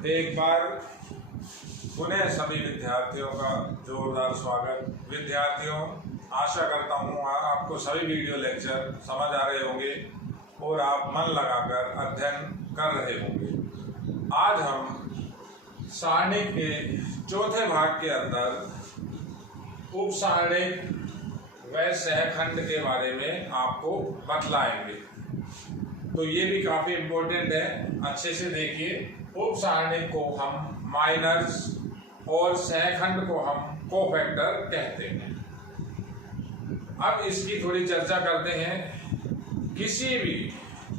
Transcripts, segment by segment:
एक बार पुनः सभी विद्यार्थियों का जोरदार स्वागत। विद्यार्थियों, आशा करता हूँ आपको सभी वीडियो लेक्चर समझ आ रहे होंगे और आप मन लगाकर अध्ययन कर रहे होंगे। आज हम सारणिक के चौथे भाग के अंदर उपसारणिक व सहखंड के बारे में आपको बतलाएंगे। तो ये भी काफी इम्पोर्टेंट है, अच्छे से देखिए। उपसारणिक को हम माइनर्स और सहखंड को हम कोफैक्टर कहते हैं। अब इसकी थोड़ी चर्चा करते हैं। किसी भी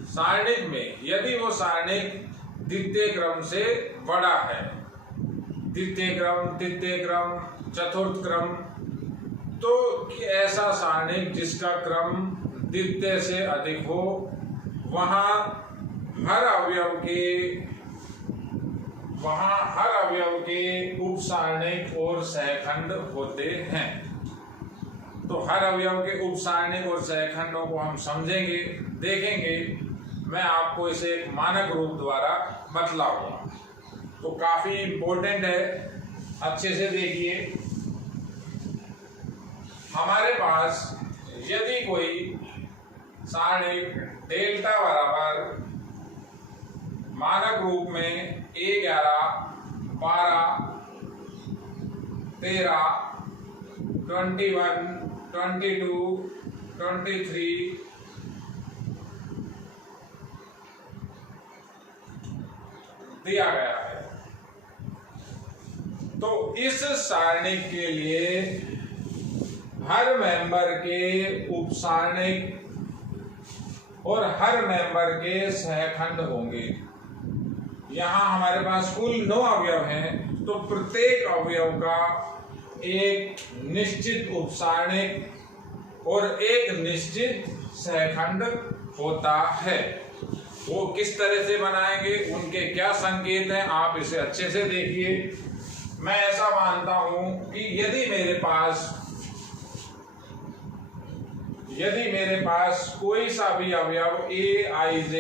सारणिक में यदि वो सारणिक द्वितीय क्रम से बड़ा है, द्वितीय क्रम, तृतीय क्रम, चतुर्थ क्रम, तो ऐसा सारणिक जिसका क्रम द्वितीय से अधिक हो, वहाँ हर अवयव के उपसारणिक और सहखंड होते हैं। तो हर अवयव के उपसारणिक और सहखंडों को हम समझेंगे, देखेंगे। मैं आपको इसे एक मानक रूप द्वारा बतलाऊंगा। तो काफी इम्पोर्टेंट है, अच्छे से देखिए। हमारे पास यदि कोई सारणिक डेल्टा बराबर मानक रूप में A11, 12, 13, 21, 22, 23 दिया गया है, तो इस सारणिक के लिए हर मेंबर के उपसारणिक और हर मेंबर के सहखंड होंगे। यहाँ हमारे पास कुल 9 अवयव हैं, तो प्रत्येक अवयव का एक निश्चित उपसारणिक और एक निश्चित सहखंड होता है। वो किस तरह से बनाएंगे, उनके क्या संकेत हैं, आप इसे अच्छे से देखिए। मैं ऐसा मानता हूं कि यदि मेरे पास कोई सा भी अवयव A, I, J,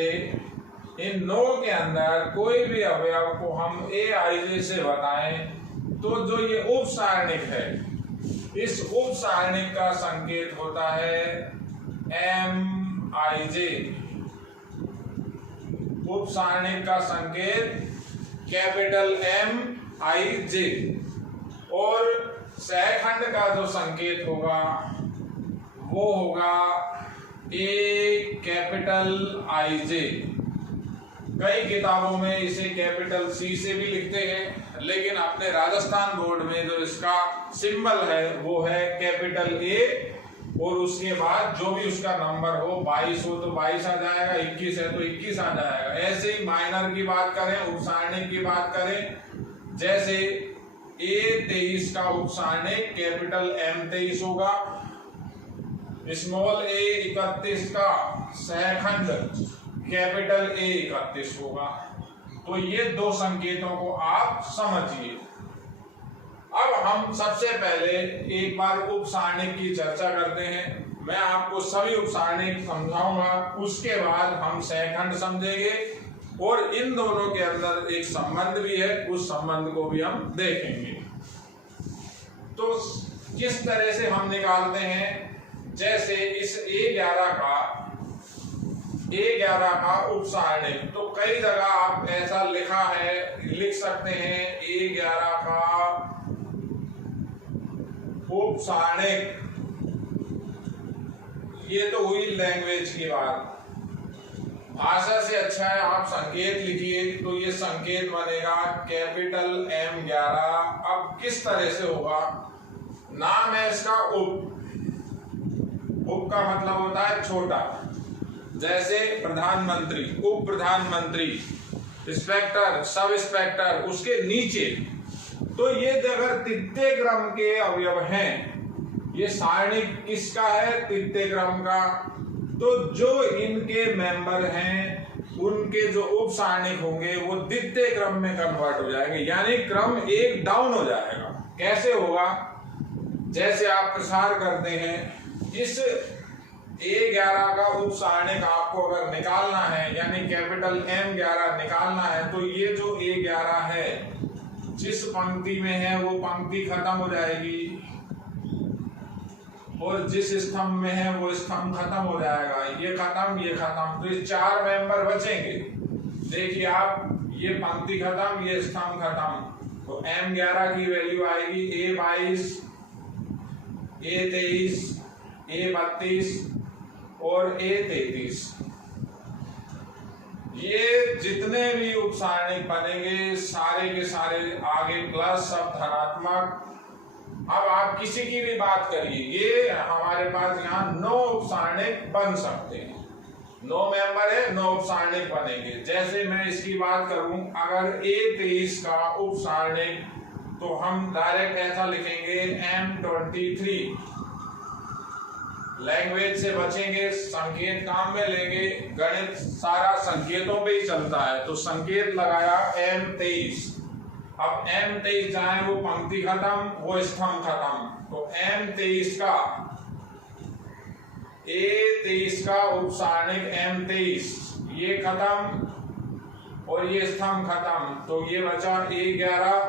इन 9 के अंदर कोई भी अवयव को हम A, I, J से बताएं, तो जो ये उपसारणिक है, इस उपसारणिक का संकेत होता है M, I, J। उपसारणिक का संकेत कैपिटल M, I, J। और सहखंड का जो संकेत होगा वो होगा A, कैपिटल I, J। कई किताबों में इसे कैपिटल C से भी लिखते हैं, लेकिन अपने राजस्थान बोर्ड में जो इसका सिंबल है वो है कैपिटल A, और उसके बाद जो भी उसका नंबर हो, 22 हो तो 22 आ जाएगा, 21 है तो 21 आ जाएगा। ऐसे ही माइनर की बात करें, उपसारणिक की बात करें, जैसे A23 का उपसारणिक कैपिटल M23 होगा, स्मॉल A31 का सहखंड कैपिटल A31 होगा। तो ये 2 संकेतों को आप समझिए। अब हम सबसे पहले एक बार उपसारणिक की चर्चा करते हैं। मैं आपको सभी उपसारणिक समझाऊंगा, उसके बाद हम सहखंड समझेंगे और इन दोनों के अंदर एक संबंध भी है, उस संबंध को भी हम देखेंगे। तो किस तरह से हम निकालते हैं, जैसे इस A11 का उपसारणिक, तो कई जगह आप ऐसा लिख सकते हैं A11 का उपसारणिक। ये तो हुई लैंग्वेज की बात, भाषा से अच्छा है आप संकेत लिखिए। तो ये संकेत बनेगा कैपिटल M11। अब किस तरह से होगा, नाम है इसका उप का मतलब होता है छोटा, जैसे प्रधानमंत्री, उप प्रधानमंत्री, इंस्पेक्टर, सब इंस्पेक्टर, उसके नीचे। तो ये अगर तृतीय क्रम के अवयव हैं, ये सारणिक किसका है, तृतीय क्रम का, तो जो इनके मेंबर हैं उनके जो उपसारणिक होंगे वो द्वितीय क्रम में कन्वर्ट हो जाएंगे, यानी क्रम एक डाउन हो जाएगा। कैसे होगा, जैसे आप प्रसार करते हैं, इस A11 का उप सारणिक आपको अगर निकालना है, यानी कैपिटल M11 निकालना है, तो ये जो A11 है जिस पंक्ति में है वो पंक्ति खत्म हो जाएगी और जिस स्तंभ में है वो स्तंभ खत्म हो जाएगा। ये खत्म, तो ये 4 मेंबर बचेंगे। देखिए आप, ये पंक्ति खत्म, ये स्तंभ खत्म, तो M11 की वैल्यू आएगी A22, A23, A32 और A33। ये जितने भी उपसारणिक बनेंगे सारे के सारे आगे प्लस, सब धनात्मक। अब आप किसी की भी बात करिए, ये हमारे पास यहाँ 9 उपसारणिक बन सकते हैं। 9 मेंबर है, 9 उपसारणिक बनेंगे। जैसे मैं इसकी बात करूं, अगर A23 का उपसारणिक, तो हम डायरेक्ट ऐसा लिखेंगे M23। लैंग्वेज से बचेंगे, संकेत काम में लेंगे, गणित सारा संकेतों पे ही चलता है, तो संकेत लगाया M23। अब M23 चाहे वो पंक्ति खत्म, वो स्तंभ खत्म, तो M23 का A23 का उपसारणिक M23 ये खत्म और ये स्तंभ खत्म, तो ये बचा A11,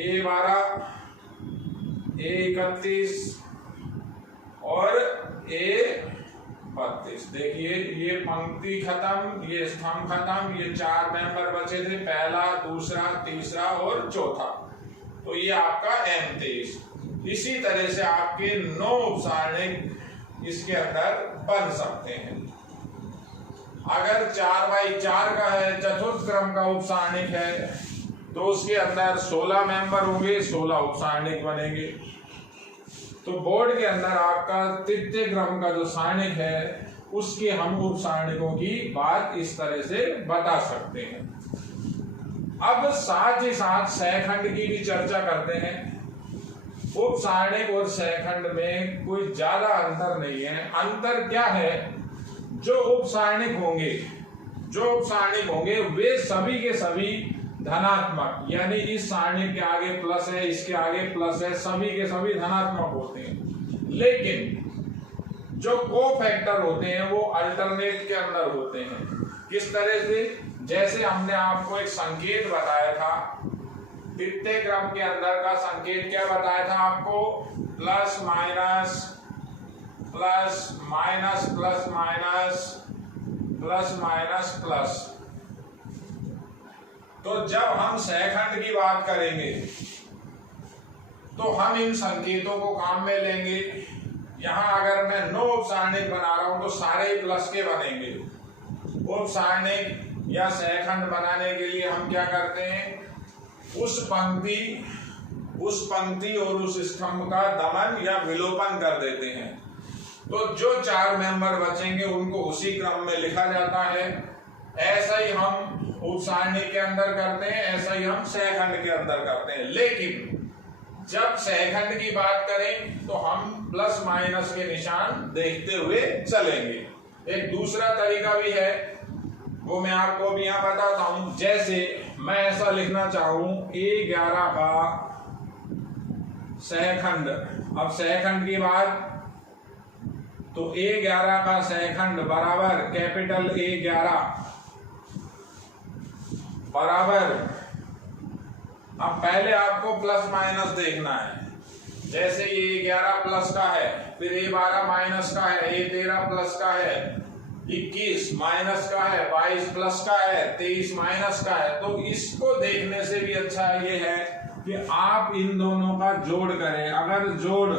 A12, A31 और A32। देखिए ये पंक्ति खत्म, ये स्तंभ खत्म, ये 4 मेंबर बचे थे, पहला, दूसरा, तीसरा और चौथा, तो ये आपका M23। इसी तरह से आपके 9 उपसारणिक इसके अंदर बन सकते हैं। अगर 4x4 का है, चतुर्थ क्रम का उपसारणिक है, तो उसके अंदर 16 मेंबर होंगे, 16 उपसारणिक बनेंगे। तो बोर्ड के अंदर आपका तृतीय क्रम का जो सारणिक है, उसके हम उपसारणिकों की बात इस तरह से बता सकते हैं। अब साथ ही साथ सहखंड की भी चर्चा करते हैं। उपसारणिक और सहखंड में कोई ज्यादा अंतर नहीं है। अंतर क्या है, जो उपसारणिक होंगे वे सभी के सभी धनात्मक, यानी इस सारणी के आगे प्लस है, इसके आगे प्लस है, सभी के सभी धनात्मक होते हैं। लेकिन जो कोफैक्टर होते हैं वो अल्टरनेट के अंदर होते हैं। किस तरह से, जैसे हमने आपको एक संकेत बताया था, तृतीय क्रम के अंदर का संकेत क्या बताया था आपको, plus minus plus minus plus minus plus minus plus. तो जब हम सहखंड की बात करेंगे तो हम इन संकेतों को काम में लेंगे। यहां अगर मैं 9 उपसारणिक बना रहा हूं तो सारे ही प्लस के बनेंगे। उपसारणिक या सहखंड बनाने के लिए हम क्या करते हैं, उस पंक्ति और उस स्तंभ का दमन या विलोपन कर देते हैं। तो जो 4 मेंबर बचेंगे उनको उसी क्रम में लिखा जाता है। ऐसा ही हम उपसारणिक के अंदर करते हैं, ऐसा ही हम सहखंड के अंदर करते हैं। लेकिन जब सहखंड की बात करें तो हम प्लस माइनस के निशान देखते हुए चलेंगे। एक दूसरा तरीका भी है, वो मैं आपको अभी यहाँ बताता हूं। जैसे मैं ऐसा लिखना चाहूं, A11 का सहखंड। अब सहखंड की बात, तो A11 का सहखंड बराबर कैपिटल A11 बराबर, अब पहले आपको प्लस माइनस देखना है। जैसे ये 11 प्लस का है, फिर A12 माइनस का है, A13 प्लस का है, 21 माइनस का है, 22 प्लस का है, 23 माइनस का है। तो इसको देखने से भी अच्छा ये है कि आप इन दोनों का जोड़ करें। अगर जोड़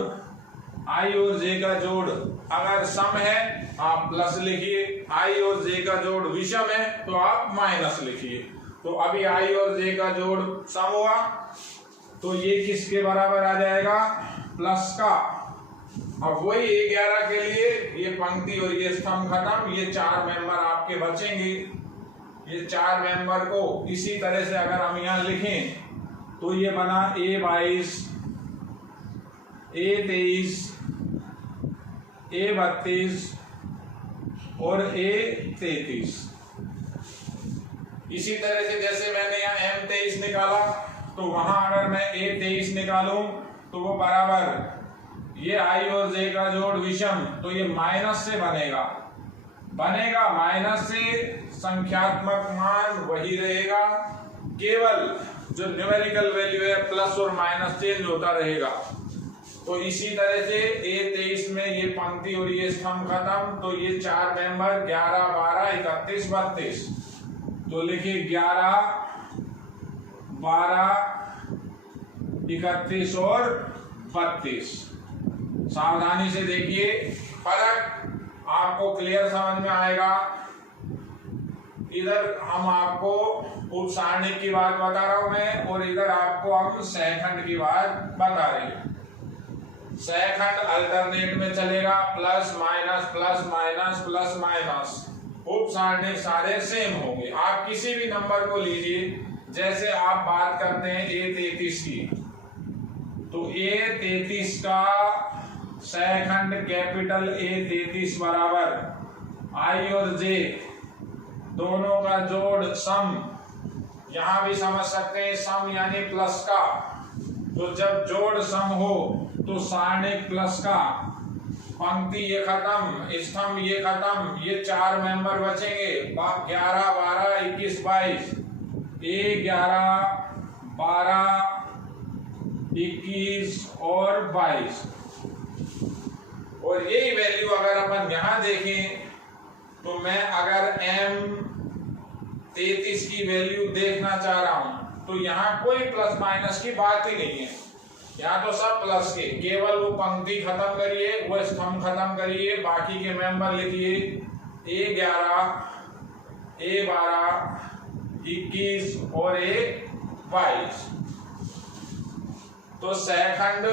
I और J का जोड़ अगर सम है आप प्लस लिखिए, I और J का जोड़ विषम है तो आप माइनस लिखिए। तो अभी I और J का जोड़ सम हुआ तो ये किसके बराबर आ जाएगा, प्लस का। अब वही A11 के लिए ये पंक्ति और ये स्तंभ खत्म, ये 4 मेंबर आपके बचेंगे। ये 4 मेंबर को इसी तरह से अगर हम यहाँ लिखें तो ये बना A22, A23, A32 और A33। इसी तरह से जैसे मैंने यहाँ M23 निकाला तो वहां अगर मैं A23 निकालूं तो वो बराबर ये i और j का जोड़ विषम, तो ये माइनस से बनेगा माइनस से, संख्यात्मक मान वही रहेगा, केवल जो न्यूमेरिकल वैल्यू है प्लस और माइनस चेंज होता रहेगा। तो इसी तरह से A23 में ये पंक्ति और ये स्तंभ खत्म, तो ये चार मेंबर 11, 12, 31, 32, तो लिखिए 11, 12, 31 और 32। सावधानी से देखिए, फर्क आपको क्लियर समझ में आएगा। इधर हम आपको उप सारणी की बात बता रहा हूं मैं, और इधर आपको हम सहखंड की बात बता रहे हैं। सहखंड अल्टरनेट में चलेगा, plus minus plus minus plus minus. उप सारणी सारे सेम होंगे। आप किसी भी नंबर को लीजिए, जैसे आप बात करते हैं A33 की, तो A33 का सहखंड कैपिटल A33 बराबर I और J दोनों का जोड़ सम। यहां भी समझ सकते हैं सम यानी प्लस का, तो जब जोड़ सम हो तो सारणिक प्लस का, पंक्ति ये खत्म, स्तंभ ये खत्म, ये चार मेंबर बचेंगे 11, 12, 21, 22, 11, 12, 21 और 22। और यही वैल्यू अगर अपन यहां देखें, तो मैं अगर M33 की वैल्यू देखना चाह रहा हूं, तो यहाँ कोई प्लस माइनस की बात ही नहीं है, यहाँ तो सब प्लस के, केवल वो पंक्ति खत्म करिए, वो स्तंभ खत्म करिए, बाकी के मेंबर लिखिए A11, A12, 21 और A22। तो सहखंड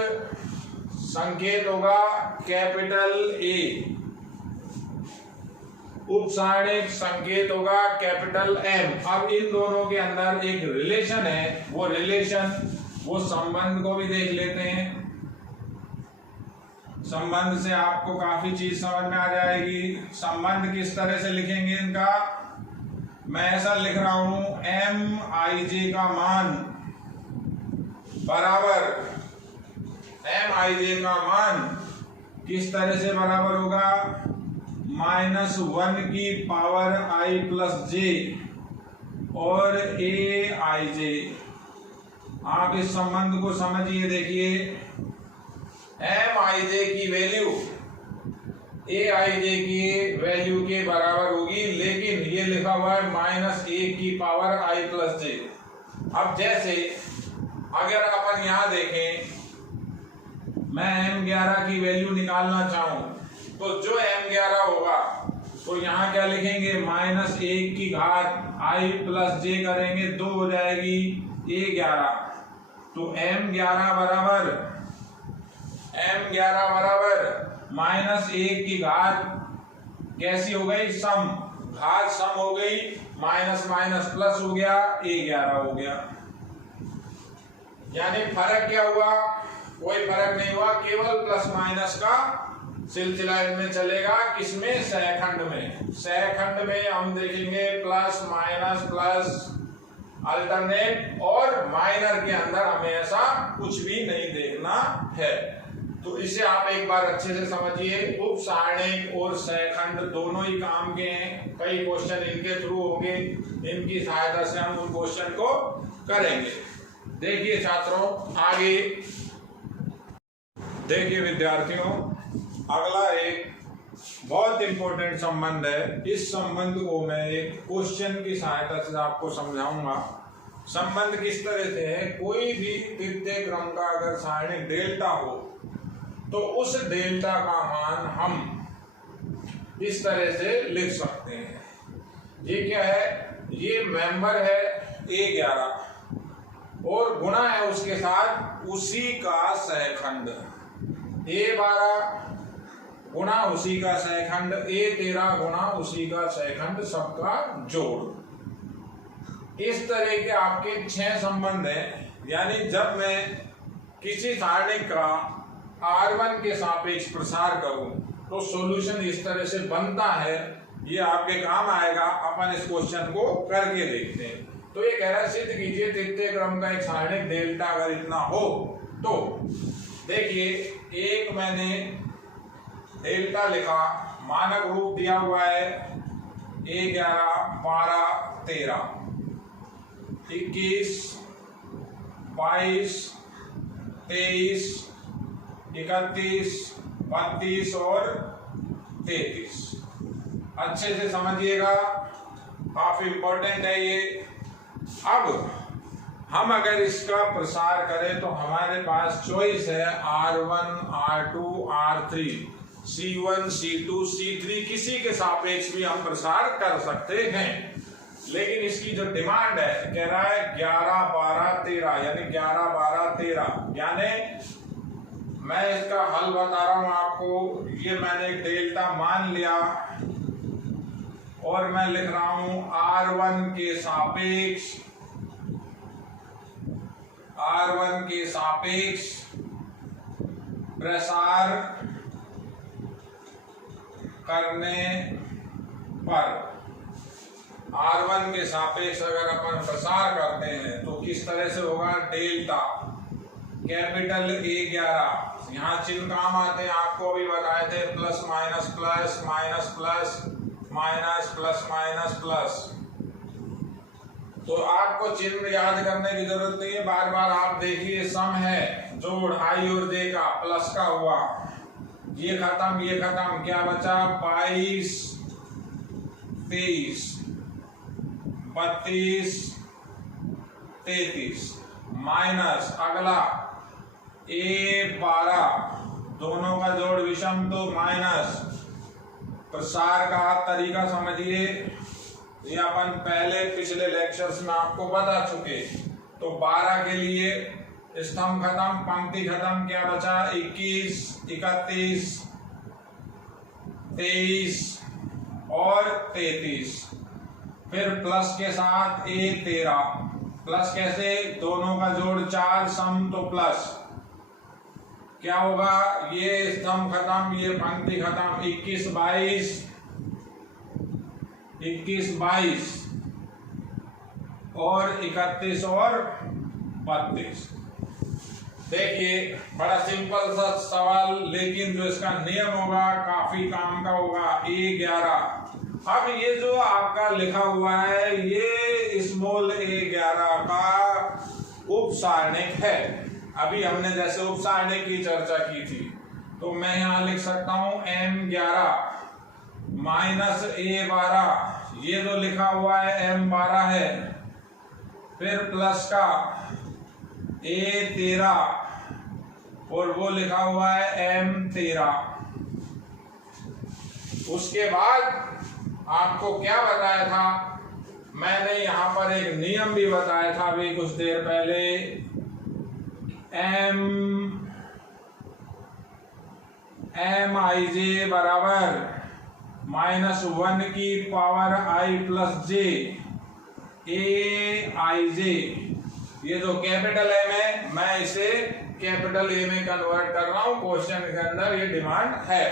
संकेत होगा कैपिटल A, उप सारणिक संकेत होगा कैपिटल M। अब इन दोनों के अंदर एक रिलेशन है, वो संबंध को भी देख लेते हैं। संबंध से आपको काफी चीज समझ में आ जाएगी। संबंध किस तरह से लिखेंगे इनका, मैं ऐसा लिख रहा हूं, Mij का मान बराबर, Mij का मान किस तरह से बराबर होगा, -1 की पावर i प्लस j और Aij। आप इस संबंध को समझिए, देखिए Mij की वैल्यू Aij की वैल्यू के बराबर होगी, लेकिन ये लिखा हुआ है -1 की पावर i प्लस j। अब जैसे अगर अपन यहां देखें, मैं M11 की वैल्यू निकालना चाहूं, तो जो M11 होगा तो यहाँ क्या लिखेंगे, -1 की घात i प्लस j करेंगे, 2 हो जाएगी A11। तो M11 बराबर -1 की घात कैसी हो गई, सम, घात सम हो गई, माइनस माइनस प्लस हो गया, A11 हो गया। यानी फर्क क्या हुआ, कोई फर्क नहीं हुआ, केवल प्लस माइनस का सिलसिला इनमें चलेगा। किसमें, सहखंड में। सहखंड में हम देखेंगे प्लस माइनस प्लस अल्टरनेट, और माइनर के अंदर हमें ऐसा कुछ भी नहीं देखना है। तो इसे आप एक बार अच्छे से समझिए। उप सारणिक और सहखंड दोनों ही काम के हैं, कई क्वेश्चन इनके थ्रू होंगे, इनकी सहायता से हम उन क्वेश्चन को करेंगे। देखिए छात्रों, आगे देखिए विद्यार्थियों, अगला एक बहुत इंपॉर्टेंट संबंध है। इस संबंध को मैं एक क्वेश्चन की सहायता से आपको समझाऊंगा। संबंध किस तरह से है, कोई भी तृतीय क्रम का अगर सारणिक डेल्टा हो, तो उस डेल्टा का मान हम इस तरह से लिख सकते हैं। ये क्या है, ये मेंबर है A11 और गुणा है उसके साथ उसी का सहखंड A12 गुणा उसी का सहखंड A13 गुणा उसी का सहखंड, सबका जोड़। इस तरह के आपके 6 संबंध हैं। यानी जब मैं किसी सारणिक का R1 के सापेक्ष प्रसार करूं, तो सॉल्यूशन इस तरह से बनता है। ये आपके काम आएगा। अपन इस क्वेश्चन को करके देखते हैं। तो ये कह रहा है, सिद्ध कीजिए तृतीय क्रम का एक सारणिक डेल्टा अगर इतना हो, तो देखिए एक मैंने डेल्टा लिखा, मानक रूप दिया हुआ है A11, 12, 13, 21, 22, 23, 31, 32 और 33। अच्छे से समझिएगा, काफी इंपॉर्टेंट है ये। अब हम अगर इसका प्रसार करें तो हमारे पास चॉइस है R1, R2, R3, C1, C2, C3, किसी के सापेक्ष भी हम प्रसार कर सकते हैं। लेकिन इसकी जो डिमांड है, कह रहा है 11, 12, 13, यानी 11, 12, 13, यानी मैं इसका हल बता रहा हूं आपको। ये मैंने डेल्टा मान लिया और मैं लिख रहा हूं R1 के सापेक्ष प्रसार करने पर, R1 के सापेक्ष अगर अपन प्रसार करते हैं तो किस तरह से होगा। डेल्टा कैपिटल A11, यहाँ चिन्ह काम आते हैं, आपको अभी बताए थे, plus minus plus, minus plus, minus plus minus plus. तो आपको चिन्ह याद करने की जरूरत नहीं है, बार बार आप देखिए। सम है, जोड़ I और J का, प्लस का हुआ, ये खत्म, क्या बचा, 22, 23, 32, 33, माइनस अगला A12, दोनों का जोड़ विषम तो माइनस। प्रसार का आप तरीका समझिए, ये अपन पहले पिछले लेक्चर्स में आपको बता चुके। तो 12 के लिए स्तंभ खत्म, पंक्ति खत्म, क्या बचा, 21, 31, 23 और 33। फिर प्लस के साथ A13, प्लस कैसे, दोनों का जोड़ 4, सम तो प्लस, क्या होगा, ये स्तंभ खत्म, ये पंक्ति खत्म, 21, 22, 21, 22 और 31 और 32। देखिए बड़ा सिंपल सा सवाल, लेकिन जो इसका नियम होगा काफी काम का होगा। A11, अब ये जो आपका लिखा हुआ है ये स्मॉल A11 का उपसारणिक है। अभी हमने जैसे उपसारणिक की चर्चा की थी, तो मैं यहां लिख सकता हूं M11 माइनस A12, ये जो लिखा हुआ है M12 है, फिर प्लस का A13 और वो लिखा हुआ है M13। उसके बाद आपको क्या बताया था, मैंने यहां पर एक नियम भी बताया था अभी कुछ देर पहले, MIJ बराबर -1 की power I plus J AIJ। ये जो कैपिटल M है, मैं इसे कैपिटल A में कन्वर्ट कर रहा हूं, क्वेश्चन के अंदर ये डिमांड है।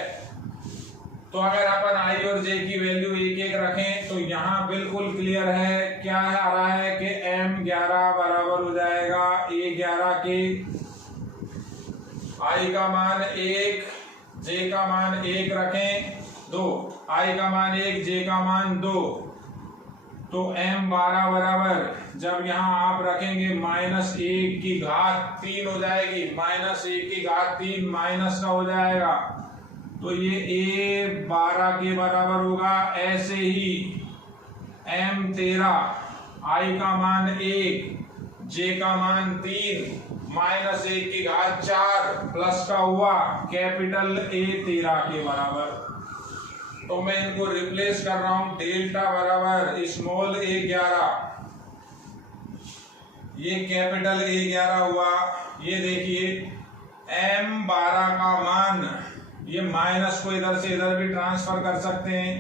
तो अगर अपन I और J की वैल्यू एक एक रखें तो यहाँ बिल्कुल क्लियर है, क्या आ रहा है कि M11 बराबर हो जाएगा A11 के, I का मान 1, J का मान 1 रखें 2, I का मान 1, J का मान 2, तो M12 बराबर जब यहाँ आप रखेंगे -1 की घात 3 हो जाएगी, -1 की घात 3 माइनस का हो जाएगा, तो ये A12 के बराबर होगा। ऐसे ही M13, I का मान 1, J का मान 3, -1 की घात 4 प्लस का हुआ, कैपिटल A13 के बराबर। तो मैं इनको रिप्लेस कर रहा हूं, डेल्टा बराबर स्मॉल A11, ये कैपिटल A11 हुआ। ये देखिए M12 का मान, ये माइनस को इधर से इधर भी ट्रांसफर कर सकते हैं,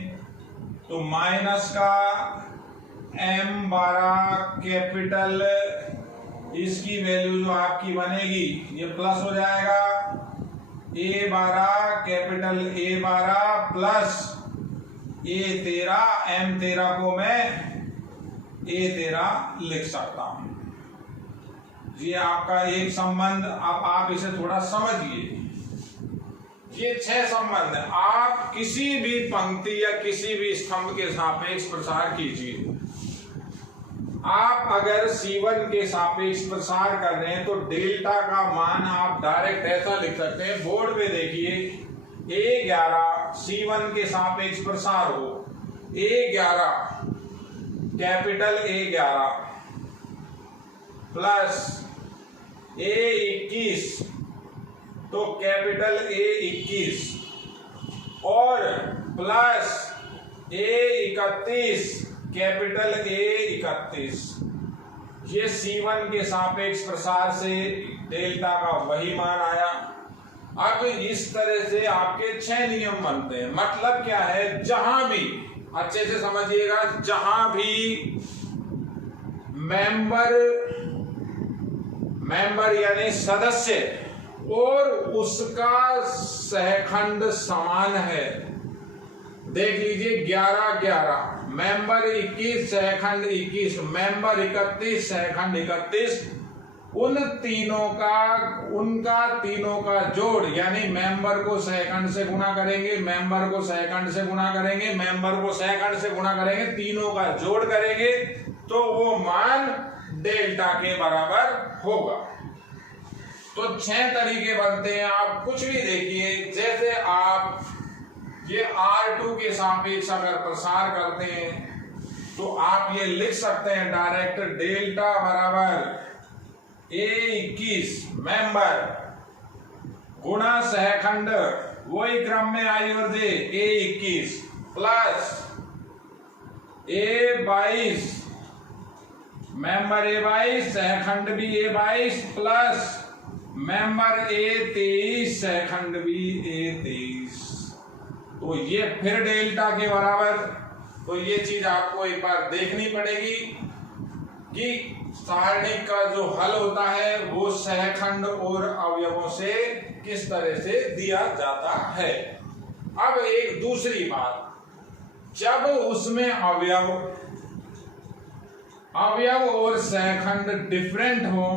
तो माइनस का M12 कैपिटल, इसकी वैल्यू जो आपकी बनेगी ये प्लस हो जाएगा, A12 capital A12 plus A13, M13 को मैं A13 लिख सकता हूं। ये आपका एक संबंध, अब आप इसे थोड़ा समझिए। ये 6 संबंध है। आप किसी भी पंक्ति या किसी भी स्तंभ के सापेक्ष प्रसार कीजिए। आप अगर C1 के सापेक्ष प्रसार कर रहे हैं तो डेल्टा का मान आप डायरेक्ट ऐसा लिख सकते हैं, बोर्ड पे देखिए, A11 C1 के सापेक्ष प्रसार हो, A11 capital A11 plus A21 तो कैपिटल A21 और प्लस A31 कैपिटल A31। ये C1 के सापेक्ष प्रसार से डेल्टा का वही मान आया। अब इस तरह से आपके 6 नियम बनते हैं। मतलब क्या है, जहां भी, अच्छे से समझिएगा, जहां भी मेंबर यानी सदस्य और उसका सहखंड समान है। देख लीजिए 11-11, मेंबर 21 सहखंड 21, मेंबर 31 सहखंड 31, उनका तीनों का जोड़, यानी मेंबर को सहखंड से गुणा करेंगे, मेंबर को सहखंड से गुणा करेंगे, मेंबर को सहखंड से गुणा करेंगे, तीनों का जोड़ करेंगे तो वो मान डेल्टा के बराबर होगा। तो 6 तरीके बनते हैं। आप कुछ भी देखिए, जैसे आप ये R2 के सापेक्ष अगर प्रसार करते हैं तो आप ये लिख सकते हैं डायरेक्ट, डेल्टा बराबर A21 मेंबर गुणा सहखंड, वही क्रम में आई और जे, A21 plus A22 member A22 सहखंड भी A22 प्लस मेंबर A23 सहखंड भी A23। तो ये फिर डेल्टा के बराबर। तो ये चीज आपको एक बार देखनी पड़ेगी कि सारणी का जो हल होता है वो सहखंड और अवयवों से किस तरह से दिया जाता है। अब एक दूसरी बात, जब उसमें अवयव और सहखंड डिफरेंट हो,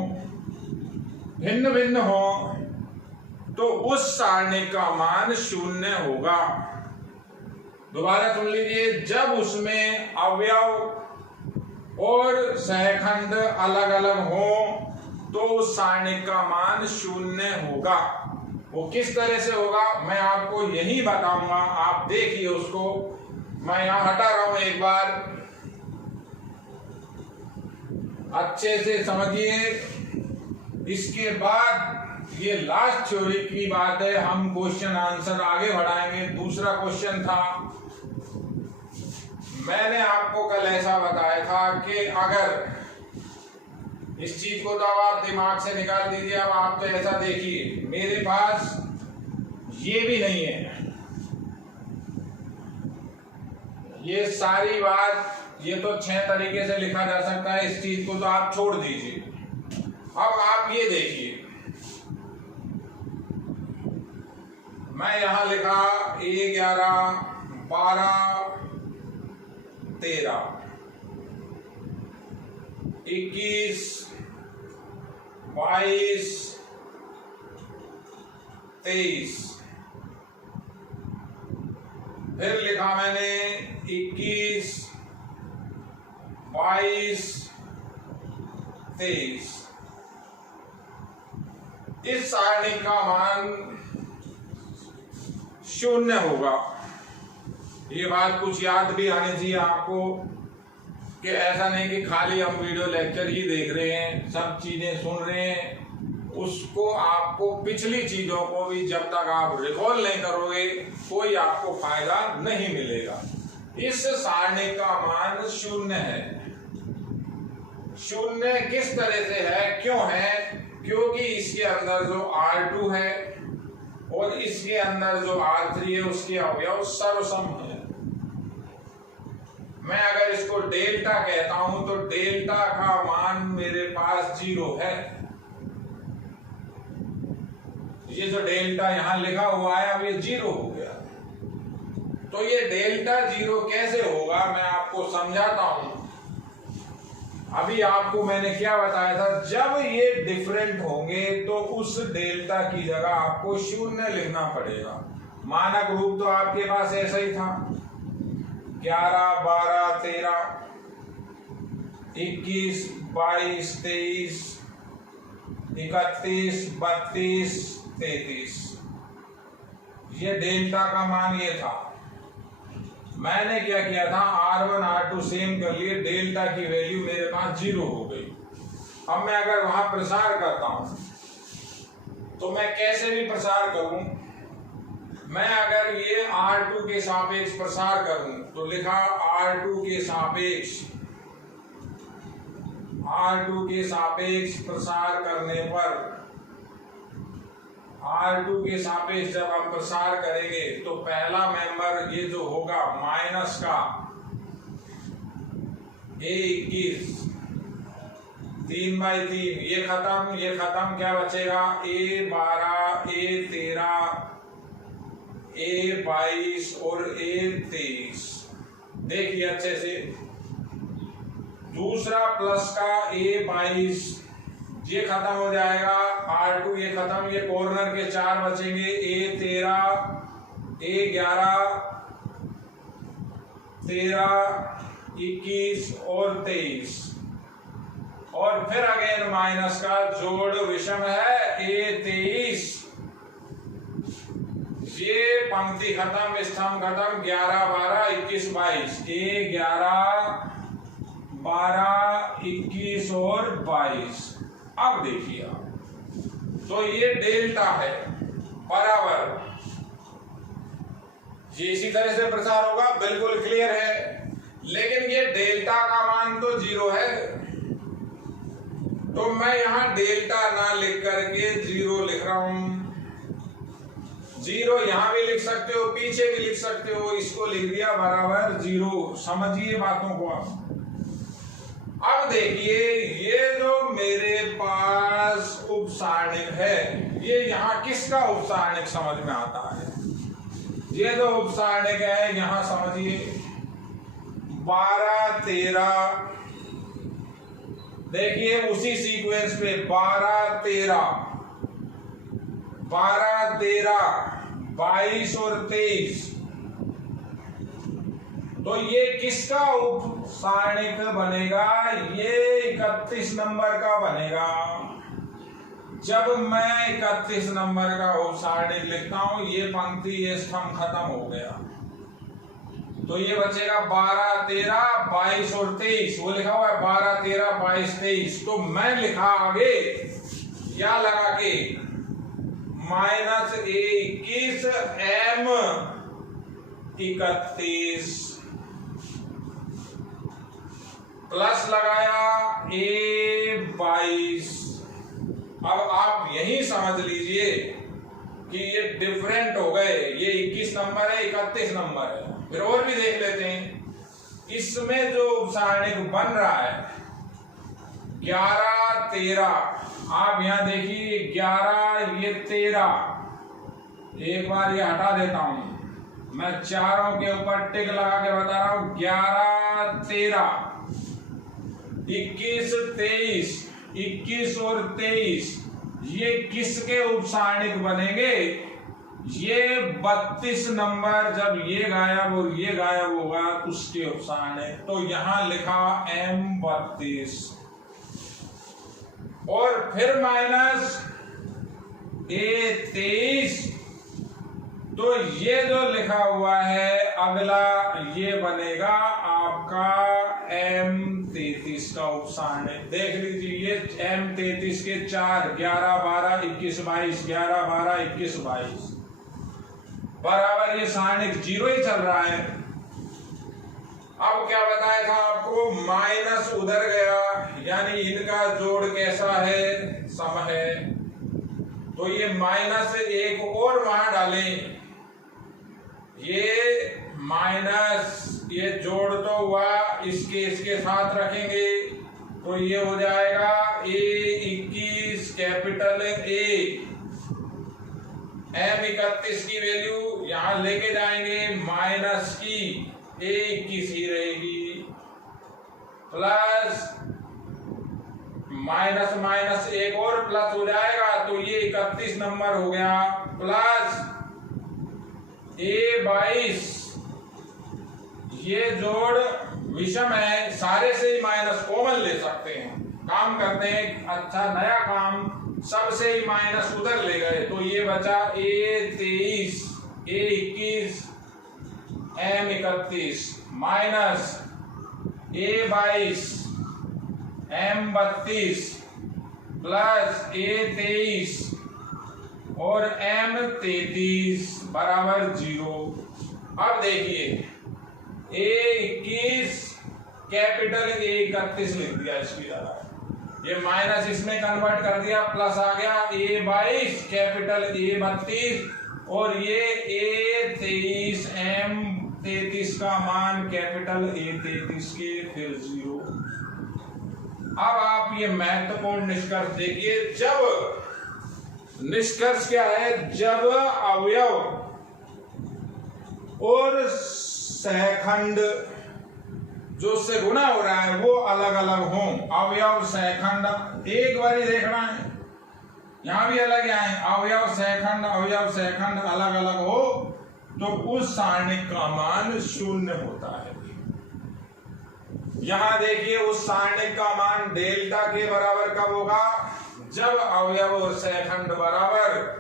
भिन्न भिन्न हो, तो उस सारणी का मान 0 होगा। दोबारा सुन लीजिए, जब उसमें अवयव और सहखंड अलग अलग हो तो उस सारणी का मान 0 होगा। वो किस तरह से होगा मैं आपको यही बताऊंगा, आप देखिए उसको। मैं यहां हटा रहा हूं, एक बार अच्छे से समझिए। इसके बाद ये लास्ट थ्योरी की बात है, हम क्वेश्चन आंसर आगे बढ़ाएंगे। दूसरा क्वेश्चन था, मैंने आपको कल ऐसा बताया था कि अगर इस चीज को तो अब आप दिमाग से निकाल दीजिए। अब आप तो ऐसा देखिए, मेरे पास ये भी नहीं है, ये सारी बात, ये तो 6 तरीके से लिखा जा सकता है। इस चीज को तो आप छोड़ दीजिए। अब आप ये देखिए, मैं यहां लिखा A11 12 13 21 22 23, फिर लिखा मैंने 21 22 23। इस सारणी का मान 0 होगा। ये बात कुछ याद भी आनी चाहिए आपको कि ऐसा नहीं कि खाली हम वीडियो लेक्चर ही देख रहे हैं, सब चीजें सुन रहे हैं। उसको आपको पिछली चीजों को भी जब तक आप रिकॉल नहीं करोगे कोई आपको फायदा नहीं मिलेगा। इस सारणी का मान 0 है। 0 किस तरह से है, क्यों है? क्योंकि इसके अंदर जो R2 है और इसके अंदर जो R3 है उसके अवयव सर्वसम है। मैं अगर इसको डेल्टा कहता हूं तो डेल्टा का मान मेरे पास 0 है। ये जो डेल्टा यहां लिखा हुआ है अब ये 0 हो गया। तो ये डेल्टा 0 कैसे होगा मैं आपको समझाता हूं। अभी आपको मैंने क्या बताया था, जब ये डिफरेंट होंगे तो उस डेल्टा की जगह आपको शून्य लिखना पड़ेगा। मानक रूप तो आपके पास ऐसा ही था, 11, 12, 13, 21, 22, 23, 31, 32, 33, ये डेल्टा का मान ये था। मैंने क्या किया था, R1 R2 सेम कर लिए, डेल्टा की वैल्यू मेरे पास 0 हो गई। अब मैं अगर वहां प्रसार करता हूं तो मैं कैसे भी प्रसार करूं, मैं अगर ये R2 के सापेक्ष प्रसार करूं तो लिखा R2 के सापेक्ष प्रसार करने पर, R2 के सापेक्ष जब हम प्रसार करेंगे तो पहला मेंबर ये जो होगा माइनस का A21, 3/3, ये खत्म, क्या बचेगा, A12, A13, A22 और A23। देखिए अच्छे से, दूसरा प्लस का A22 ये खत्म हो जाएगा, R2 ये खत्म, ये कॉर्नर के 4 बचेंगे, A13, A11, 13, 21 और 23, और फिर अगेन माइनस का जोड़ विषम है A23, ये पंक्ति खत्म, स्तंभ खत्म, 11, 12, 21, 22, A11, 12, 21 और 22। अब देखिए तो ये डेल्टा है बराबर, ये इसी तरह से प्रसार होगा, बिल्कुल क्लियर है। लेकिन ये डेल्टा का मान तो 0 है, तो मैं यहां डेल्टा ना लिख करके 0 लिख रहा हूं। 0 यहां भी लिख सकते हो, पीछे भी लिख सकते हो, इसको लिख दिया बराबर 0। समझिए बातों को आप। अब देखिए ये जो मेरे पास उपसारणिक है, ये यहाँ किसका उपसारणिक समझ में आता है, ये जो उपसारणिक है यहाँ समझिए 12, 13, देखिए उसी सीक्वेंस पे 12, 13, 22 और 23, तो ये किसका उपसारणिक बनेगा, ये 31 नंबर का बनेगा। जब मैं 31 नंबर का उपसारणिक लिखता हूं, ये पंक्ति ये स्तंभ खत्म हो गया, तो ये बचेगा 12, 13, 22 और 23, वो लिखा हुआ है 12, 13, 22, 23। तो मैं लिखा आगे या लगा के -21 M 31 प्लस लगाया A22। अब आप यही समझ लीजिए कि ये डिफरेंट हो गए, ये 21 नंबर है, 31 नंबर है। फिर और भी देख लेते हैं, इसमें जो उपसारणिक बन रहा है 11, 13, आप यहां देखिए 11, ये 13, एक बार ये हटा देता हूं, मैं चारों के ऊपर टिक लगा के बता रहा हूं, 11, 13, 21, 23, 21 और 23, ये किसके उपसारणिक बनेंगे, ये 32 नंबर, जब ये गायब और ये गायब होगा उसके उपसारणिक। तो यहां लिखा M32 और फिर माइनस A23, तो ये जो लिखा हुआ है अगला ये बनेगा आपका M33 का उपसारणिक। देख लीजिए ये M33 के 4, 11, 12, 21, 22, 11, 12, 21, 22 बराबर, ये सारणिक 0 ही चल रहा है। अब क्या बताया था आपको, माइनस उधर गया, यानी इनका जोड़ कैसा है, सम है, तो ये माइनस एक और वहां डालें, ये माइनस ये जोड़ तो हुआ, इसके साथ रखेंगे तो ये हो जाएगा A21 कैपिटल A, M31 की वैल्यू यहां लेके जाएंगे, माइनस की A21 ही रहेगी, प्लस माइनस माइनस एक और प्लस हो जाएगा, तो ये 31 नंबर हो गया, प्लस A22। ये जोड़ विषम है, सारे से ही माइनस कॉमन ले सकते हैं। काम करते हैं, अच्छा नया काम, सबसे ही माइनस उधर ले गए, तो ये बचा A23, A21, M31 minus A22, M32 plus A23 और M33 बराबर 0। अब देखिए A21 कैपिटल A31 लिख दिया इसकी जगह, ये माइनस इसमें कन्वर्ट कर दिया, प्लस आ गया A22 कैपिटल A32 और ये A23 M33 का मान कैपिटल A33 के फिर 0। अब आप ये महत्वपूर्ण निष्कर्ष देखिए, जब निष्कर्ष क्या है, जब अवयव और सहखंड जो उससे गुणा हो रहा है वो अलग अलग हों, अवयव सहखंड एक बार ही देखना है, यहां भी अलग आए, अवयव सहखंड अलग अलग हो तो उस सारणिक का मान 0 होता है। यहां देखिए उस सारणिक का मान डेल्टा के बराबर कब होगा, जब अवयव और सहखंड बराबर,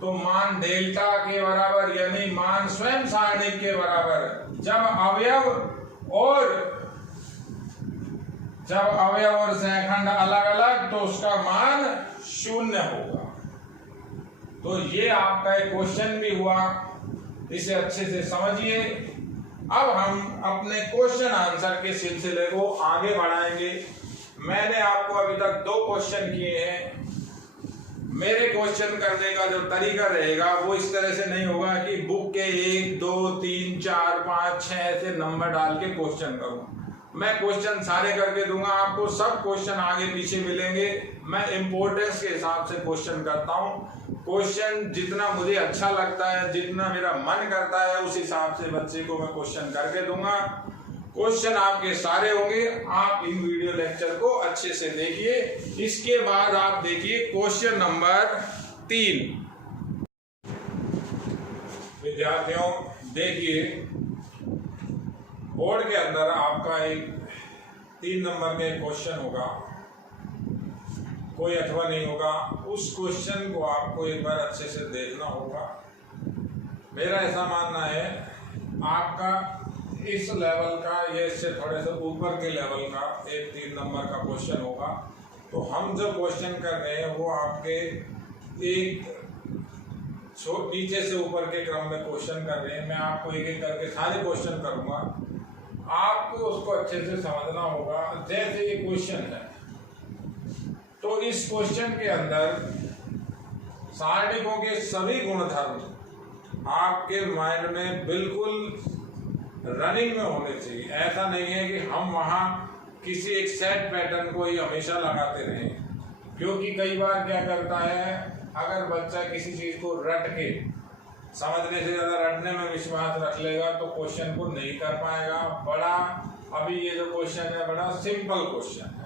तो मान डेल्टा के बराबर यानी मान स्वयं सारणिक के बराबर। जब अवयव और सहखंड अलग अलग तो उसका मान 0 होगा। तो ये आपका एक क्वेश्चन भी हुआ, इसे अच्छे से समझिए। अब हम अपने क्वेश्चन आंसर के सिलसिले को आगे बढ़ाएंगे। मैंने आपको अभी तक 2 क्वेश्चन किए हैं। मेरे क्वेश्चन करने का जो तरीका रहेगा वो इस तरह से नहीं होगा कि बुक के 1 2 3 4 5 6 ऐसे नंबर डाल के क्वेश्चन करूं। मैं क्वेश्चन सारे करके दूंगा आपको, सब क्वेश्चन आगे पीछे मिलेंगे। मैं इंपॉर्टेंस के हिसाब से क्वेश्चन करता हूं। क्वेश्चन जितना मुझे अच्छा लगता है, जितना मेरा मन करता है, उस हिसाब से बच्चे को मैं क्वेश्चन करके दूंगा। क्वेश्चन आपके सारे होंगे, आप इन वीडियो लेक्चर को अच्छे से देखिए। इसके बाद आप देखिए क्वेश्चन नंबर 3। विद्यार्थियों देखिए, बोर्ड के अंदर आपका एक 3 नंबर का क्वेश्चन होगा, कोई अथवा नहीं होगा। उस क्वेश्चन को आपको एक बार अच्छे से देखना होगा। मेरा ऐसा मानना है आपका इस लेवल का, ये इससे थोड़े से ऊपर के लेवल का एक 3 नंबर का क्वेश्चन होगा। तो हम जो क्वेश्चन कर रहे हैं वो आपके एक नीचे से ऊपर के क्रम में क्वेश्चन कर रहे हैं। मैं आपको एक एक करके सारे क्वेश्चन करूंगा, आपको उसको अच्छे से समझना होगा। जैसे ये क्वेश्चन है, तो इस क्वेश्चन के अंदर सारणिकों के सभी गुणधर्म आपके माइंड में बिल्कुल रनिंग में होने चाहिए। ऐसा नहीं है कि हम वहां किसी एक सेट पैटर्न को ही हमेशा लगाते रहें, क्योंकि कई बार क्या करता है, अगर बच्चा किसी चीज को रट के समझने से ज्यादा रटने में विश्वास रख लेगा तो क्वेश्चन को नहीं कर पाएगा। बड़ा अभी ये जो क्वेश्चन है बड़ा सिंपल क्वेश्चन है।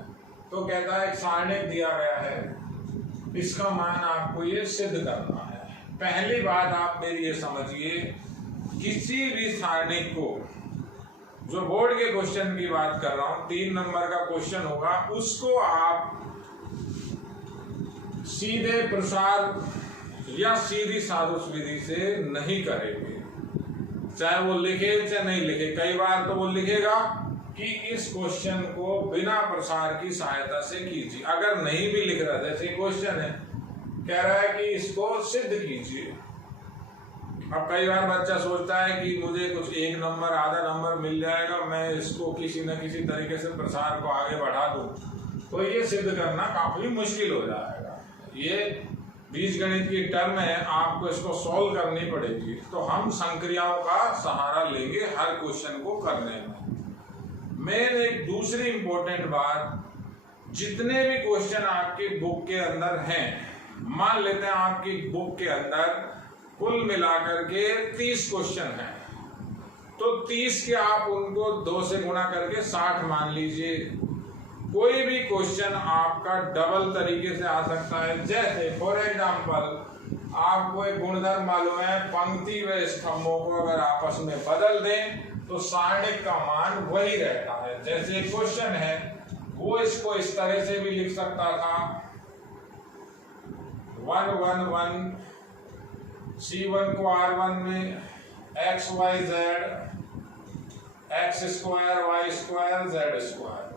तो कहता है एक सारणिक दिया गया है, इसका मान आपको ये सिद्ध करना है। पहली बात आप मेरी ये समझिए, किसी भी सारणिक को, जो बोर्ड के क्वेश्चन की बात कर रहा हूं, 3 नंबर का क्वेश्चन होगा, उसको आप सीधे प्रसार या सीधी सारुस विधि से नहीं करेंगे, चाहे वो लिखे चाहे नहीं लिखे। कई बार तो वो लिखेगा कि इस क्वेश्चन को बिना प्रसार की सहायता से कीजिए। अगर नहीं भी लिख रहा, जैसे क्वेश्चन है कह रहा है कि इसको सिद्ध कीजिए। अब कई बार बच्चा सोचता है कि मुझे कुछ 1 नंबर आधा नंबर मिल जाएगा, मैं इसको किसी न किसी तरीके से प्रसार को आगे बढ़ा दूं, तो ये सिद्ध करना काफी मुश्किल हो जाएगा। ये बीजगणित की टर्म है, आपको इसको सॉल्व करनी पड़ेगी। तो हम संक्रियाओं का सहारा लेंगे हर क्वेश्चन को करने में। मेन एक दूसरी इंपॉर्टेंट बात, जितने भी क्वेश्चन आपकी बुक के अंदर हैं, मान लेते हैं आपकी बुक के अंदर कुल मिलाकर के 30 क्वेश्चन हैं, तो 30 के आप उनको 2 से गुणा करके 60 मान लीजिए। कोई भी क्वेश्चन आपका डबल तरीके से आ सकता है। जैसे फॉर एग्जांपल आपको एक गुणधर्म मालूम है, पंक्ति व स्तंभों को अगर आपस में बदल दें तो सारणिक का मान वही रहता है। जैसे क्वेश्चन है वो इसको इस तरह से भी लिख सकता था 1 1 1 C1 को R1 में x y z x square y square z square.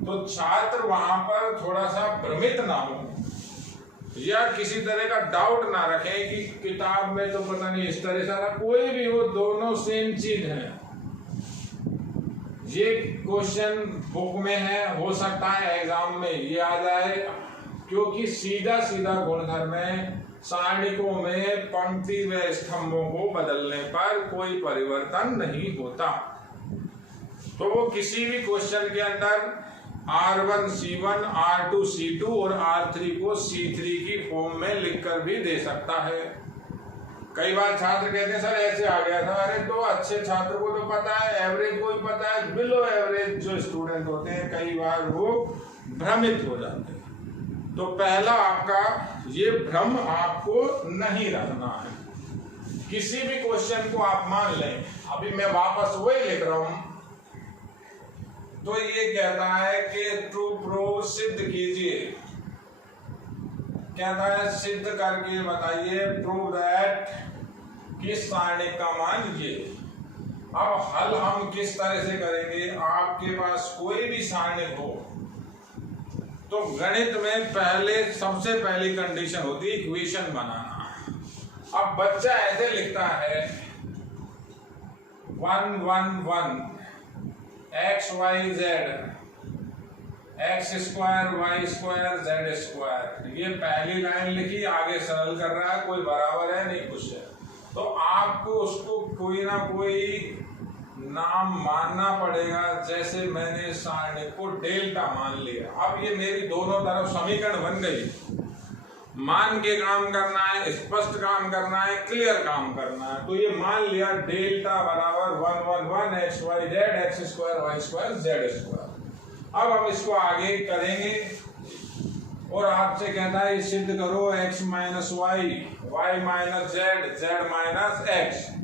तो छात्र वहां पर थोड़ा सा भ्रमित ना हो या किसी तरह का डाउट ना रखें कि किताब में तो पता नहीं इस तरह से, कोई भी हो, दोनों सेम चीज है। ये क्वेश्चन बुक में है, हो सकता है एग्जाम में ये आ जाए, क्योंकि सीधा सीधा गुणधर्म है। सारणिकों में पंक्ति व स्तंभों को बदलने पर कोई परिवर्तन नहीं होता। तो वो किसी भी क्वेश्चन के अंदर R1 C1, R2 C2 और R3 को C3 की फॉर्म में लिखकर भी दे सकता है। कई बार छात्र कहते हैं सर ऐसे आ गया था। अरे तो अच्छे छात्र को तो पता है, एवरेज को ही पता है, बिलो एवरेज जो स्टूडेंट होते हैं कई बार वो भ्रमित हो जाते हैं। तो पहला आपका ये भ्रम आपको नहीं रखना है। किसी भी क्वेश्चन को आप मान लें, अभी मैं वापस वही लिख रहा हूं, तो ये कहता है कि ट्रू प्रूव सिद्ध कीजिए, कहता है सिद्ध करके बताइए, प्रूव दैट किस सारणिक का मान ये। अब हल हम किस तरह से करेंगे, आपके पास कोई भी सारणिक हो तो गणित में पहले सबसे पहली कंडीशन होती है इक्वेशन बनाना। अब बच्चा ऐसे लिखता है 1 1 1 x y z x square y square z square. ये पहली लाइन लिखी, आगे सरल कर रहा है, कोई बराबर है नहीं कुछ है। तो आपको उसको कोई ना कोई नाम मानना पड़ेगा। जैसे मैंने सारणिक को डेल्टा मान लिया, अब ये मेरी दोनों तरफ समीकरण बन गई। मान के काम करना है, स्पष्ट काम करना है, क्लियर काम करना है। तो ये मान लिया डेल्टा बराबर 1 1 1 x y z x square y square z square. अब हम इसको आगे करेंगे और आपसे कहता है सिद्ध करो x minus Y, y minus Z, z minus x।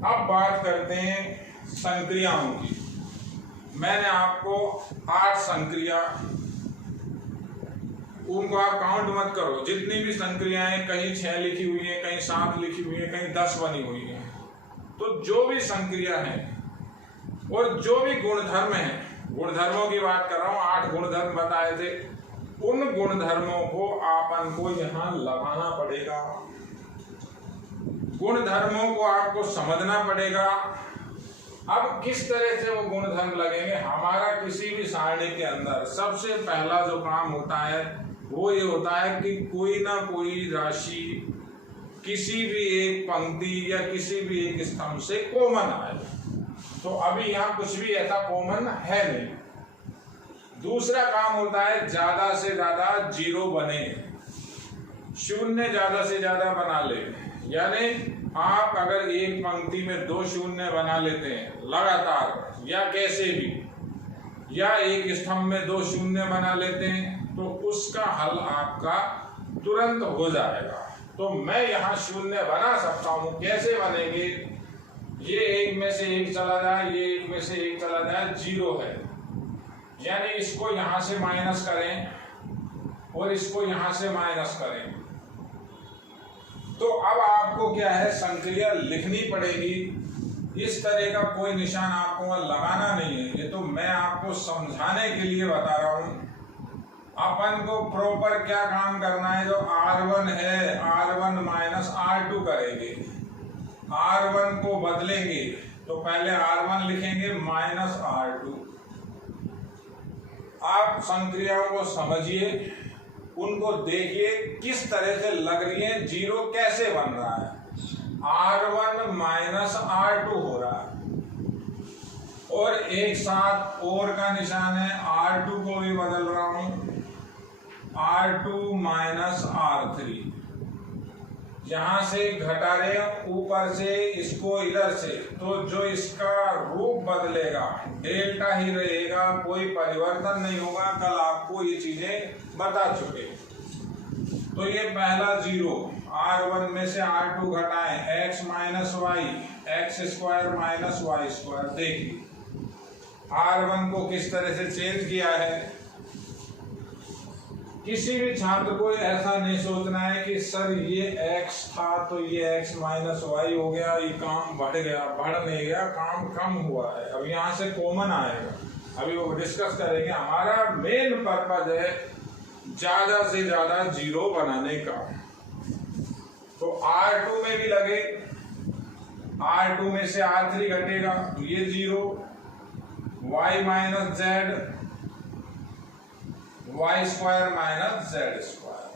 अब बात करते हैं संक्रियाओं की। मैंने आपको 8 संक्रिया, उनको आप काउंट मत करो, जितनी भी संक्रियाएं कहीं 6 लिखी हुई है, कहीं 7 लिखी हुई है, कहीं 10 बनी हुई है। तो जो भी संक्रिया है और जो भी गुणधर्म है, गुणधर्मों की बात कर रहा हूं, 8 गुणधर्म बताए थे, उन गुणधर्मों को आपन को यहां लगाना पड़ेगा। गुणधर्मों को आपको समझना पड़ेगा। अब किस तरह से वो गुणधर्म लगेंगे, हमारा किसी भी सारणी के अंदर सबसे पहला जो काम होता है वो ये होता है कि कोई ना कोई राशि किसी भी एक पंक्ति या किसी भी एक स्तंभ से कॉमन आए। तो अभी यहाँ कुछ भी ऐसा कॉमन है नहीं। दूसरा काम होता है ज्यादा से ज्यादा जीरो बने, शून्य ज्यादा से ज्यादा बना ले। यानी आप अगर एक पंक्ति में 2 शून्य बना लेते हैं लगातार या कैसे भी, या एक स्तंभ में 2 शून्य बना लेते हैं, तो उसका हल आपका तुरंत हो जाएगा। तो मैं यहाँ शून्य बना सकता हूँ। कैसे बनेंगे, ये एक में से एक चला जाए, ये एक में से एक चला जाए, 0 है, यानी इसको यहाँ से माइनस करें और इसको यहाँ से माइनस करें। तो अब आपको क्या है, संक्रिया लिखनी पड़ेगी। इस तरह का कोई निशान आपको लगाना नहीं है, ये तो मैं आपको समझाने के लिए बता रहा हूं। अपन को प्रॉपर क्या काम करना है, जो R1 है R1 माइनस R2 करेंगे। R1 को बदलेंगे तो पहले R1 लिखेंगे माइनस R2। आप संक्रियाओं को समझिए, उनको देखिए किस तरह से लग रही है, 0 कैसे बन रहा है, R1 माइनस R2 हो रहा है। और एक साथ और का निशान है, R2 को भी बदल रहा हूं, R2 माइनस R3। यहां से घटा रहे ऊपर से इसको इधर से, तो जो इसका रूप बदलेगा डेल्टा ही रहेगा, कोई परिवर्तन नहीं होगा। कल आपको ये चीजें बता चुके। तो ये पहला जीरो, R1 में से R2 घटाएं, x minus Y, X square minus Y square. देखिए R1 को किस तरह से चेंज किया है। किसी भी छात्र को ऐसा नहीं सोचना है कि सर ये x था तो ये x माइनस वाई हो गया, ये काम बढ़ गया। बढ़ नहीं गया, काम कम हुआ है। अब यहाँ से कॉमन आएगा, अभी वो डिस्कस करेंगे। हमारा मेन पर्पज है ज्यादा से ज्यादा जीरो बनाने का। तो R2 में भी लगे, R2 में से R3 घटेगा तो ये zero, y minus Z, Y square minus Z square.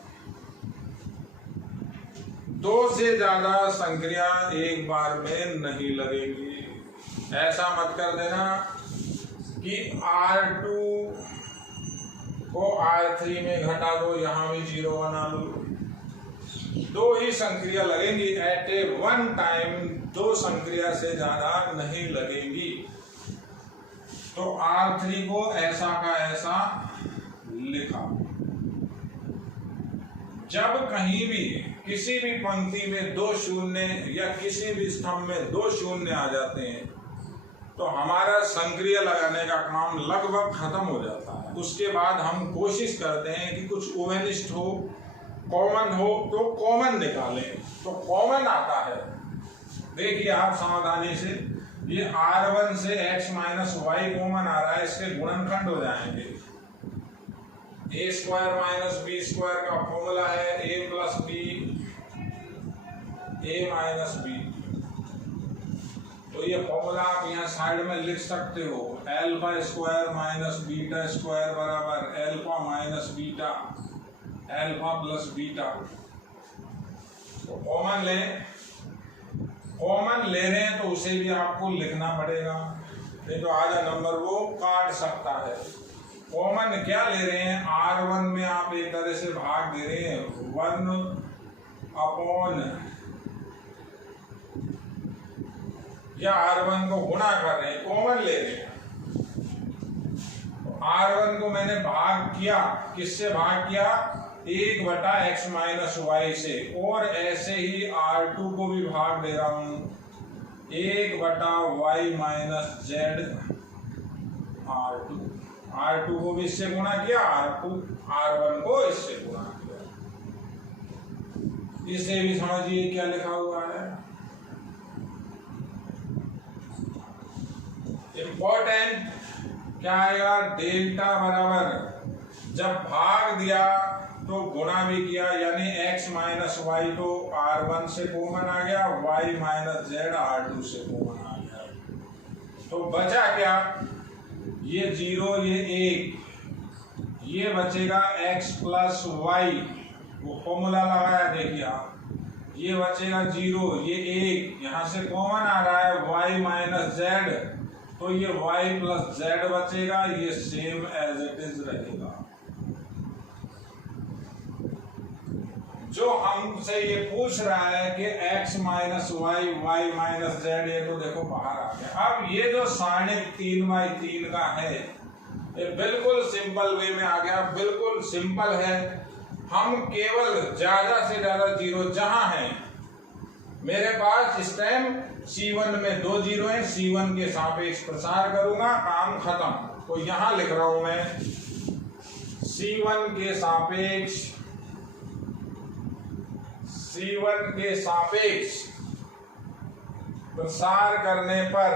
दो से ज्यादा संक्रिया एक बार में नहीं लगेंगी। ऐसा मत कर देना कि R2 को R3 में घटा दो, यहां भी जीरो बना लो। दो ही संक्रिया लगेंगी एट ए वन टाइम, दो संक्रिया से ज्यादा नहीं लगेंगी। तो R3 को ऐसा का ऐसा लिखा। जब कहीं भी किसी भी पंक्ति में दो शून्य या किसी भी स्तंभ में दो शून्य आ जाते हैं तो हमारा संक्रिया लगाने का काम लगभग खत्म हो जाता है। उसके बाद हम कोशिश करते हैं कि कुछ ओवेनिस्ट हो, कॉमन हो, तो कॉमन निकालें। तो कॉमन आता है, देखिए आप सावधानी से, ये R1 से x माइनस वाई कॉमन आ रहा है, इसके गुणनखंड हो जाएंगे। A square minus B square का फॉर्मूला है a plus B, A minus B. तो ये फॉर्मूला आप यहाँ साइड में लिख सकते हो, alpha square minus beta square बराबर alpha minus beta, alpha plus beta. तो कॉमन ले रहे हैं तो उसे भी आपको लिखना पड़ेगा, नहीं तो आधा नंबर वो काट सकता है। कॉमन क्या ले रहे हैं, R1 में आप एक तरह से भाग दे रहे हैं 1 अपॉन, या R1 को गुणा कर रहे हैं, कॉमन ले रहे हैं। तो R1 को मैंने भाग किया, किससे भाग किया, 1/x माइनस वाई से, और ऐसे ही R2 को भी भाग दे रहा हूं 1/y minus Z R2। R2 को भी इससे गुणा किया, R1 को इससे गुणा किया। इसे भी समझिए क्या लिखा हुआ है। इंपॉर्टेंट क्या आएगा, डेल्टा बराबर, जब भाग दिया तो गुणा भी किया, यानी x माइनस वाई तो R1 से कॉमन आ गया, y माइनस जेड R2 से कॉमन आ गया। तो बचा क्या, ये जीरो, ये एक, ये बचेगा x प्लस वाई, वो फॉर्मूला लगाया देखिए आप, ये बचेगा जीरो, ये एक, यहां से कॉमन आ रहा है y माइनस जेड, तो ये y प्लस जेड बचेगा, ये सेम एज इट इज रहेगा। जो हमसे ये पूछ रहा है कि x minus Y, Y minus Z, ये तो देखो बाहर आ गया। अब ये जो सारणी 3/3 का है, ये बिल्कुल सिंपल वे में आ गया, बिल्कुल सिंपल है। हम केवल ज्यादा से ज्यादा जीरो जहां है, मेरे पास इस टाइम C1 में दो जीरो है, C1 के सापेक्ष प्रसार करूंगा, काम खत्म। तो यहां लिख रहा हूं मैं C1 के सापेक्ष प्रसार करने पर,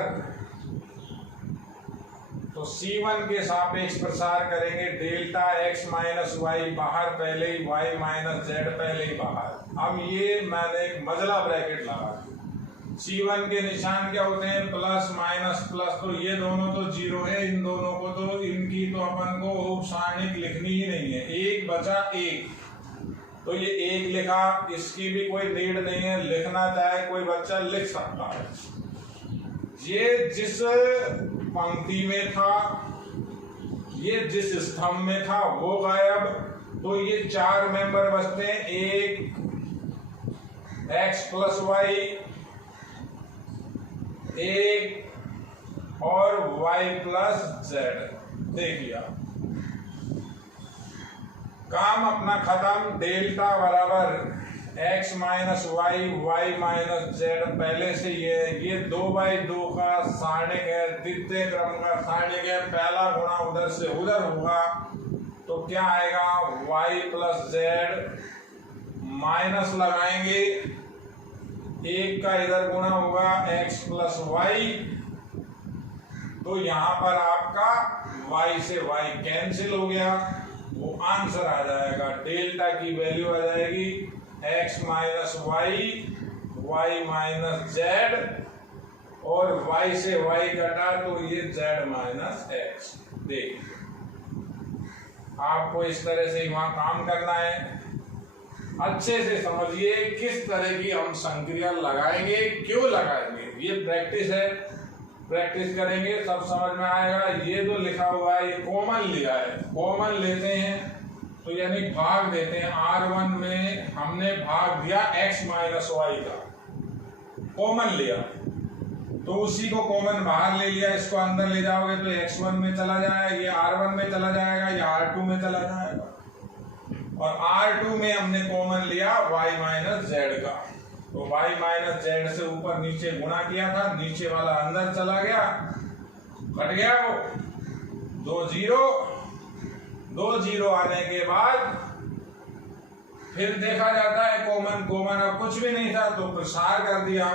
तो C1 के सापेक्ष प्रसार करेंगे, डेल्टा x माइनस वाई बाहर पहले ही, y माइनस जेड पहले ही बाहर। अब ये मैंने एक मजला ब्रैकेट लगा, C1 के निशान क्या होते हैं, प्लस माइनस प्लस, तो ये दोनों तो जीरो है, इन दोनों को तो, इनकी तो अपन को उप सारणी लिखनी ही नहीं है। एक बचा एक, तो ये एक लिखा, इसकी भी कोई नीड नहीं है, लिखना चाहे कोई बच्चा लिख सकता है। ये जिस पंक्ति में था, ये जिस स्तंभ में था वो गायब, तो ये चार मेंबर बचते हैं, 1 x प्लस वाई एक और y प्लस जेड। देखिए आप काम अपना खत्म। डेल्टा बराबर x minus Y Y minus Z पहले से ये 2/2 का सारणिक है, द्वितीय क्रम का सारणिक है। पहला गुणा उधर से उधर होगा तो क्या आएगा y प्लस जेड, माइनस लगाएंगे, एक का इधर गुणा होगा x प्लस वाई, तो यहां पर आपका y से y कैंसिल हो गया, वो आंसर आ जाएगा। डेल्टा की वैल्यू आ जाएगी x minus Y Y minus Z, और y से y कटा तो ये z माइनस एक्स। देखिए आपको इस तरह से वहां काम करना है। अच्छे से समझिए किस तरह की हम संक्रिया लगाएंगे, क्यों लगाएंगे, ये प्रैक्टिस है। प्रैक्टिस करेंगे सब समझ में आएगा। ये जो लिखा हुआ है ये कॉमन लिया है, कॉमन लेते हैं तो यानी भाग देते हैं। R1 में हमने भाग दिया x माइनस वाई का, कॉमन लिया तो उसी को कॉमन बाहर ले लिया, इसको अंदर ले जाओगे तो x1 में चला जाएगा, ये R1 में चला जाएगा, ये R2 में चला जाएगा, और R2 में हमने कॉमन लिया y माइनस जेड का, तो y माइनस जेड से ऊपर नीचे गुणा किया था, नीचे वाला अंदर चला गया, कट गया वो, 2 जीरो आने के बाद फिर देखा जाता है कॉमन कॉमन अब कुछ भी नहीं था तो प्रसार कर दिया।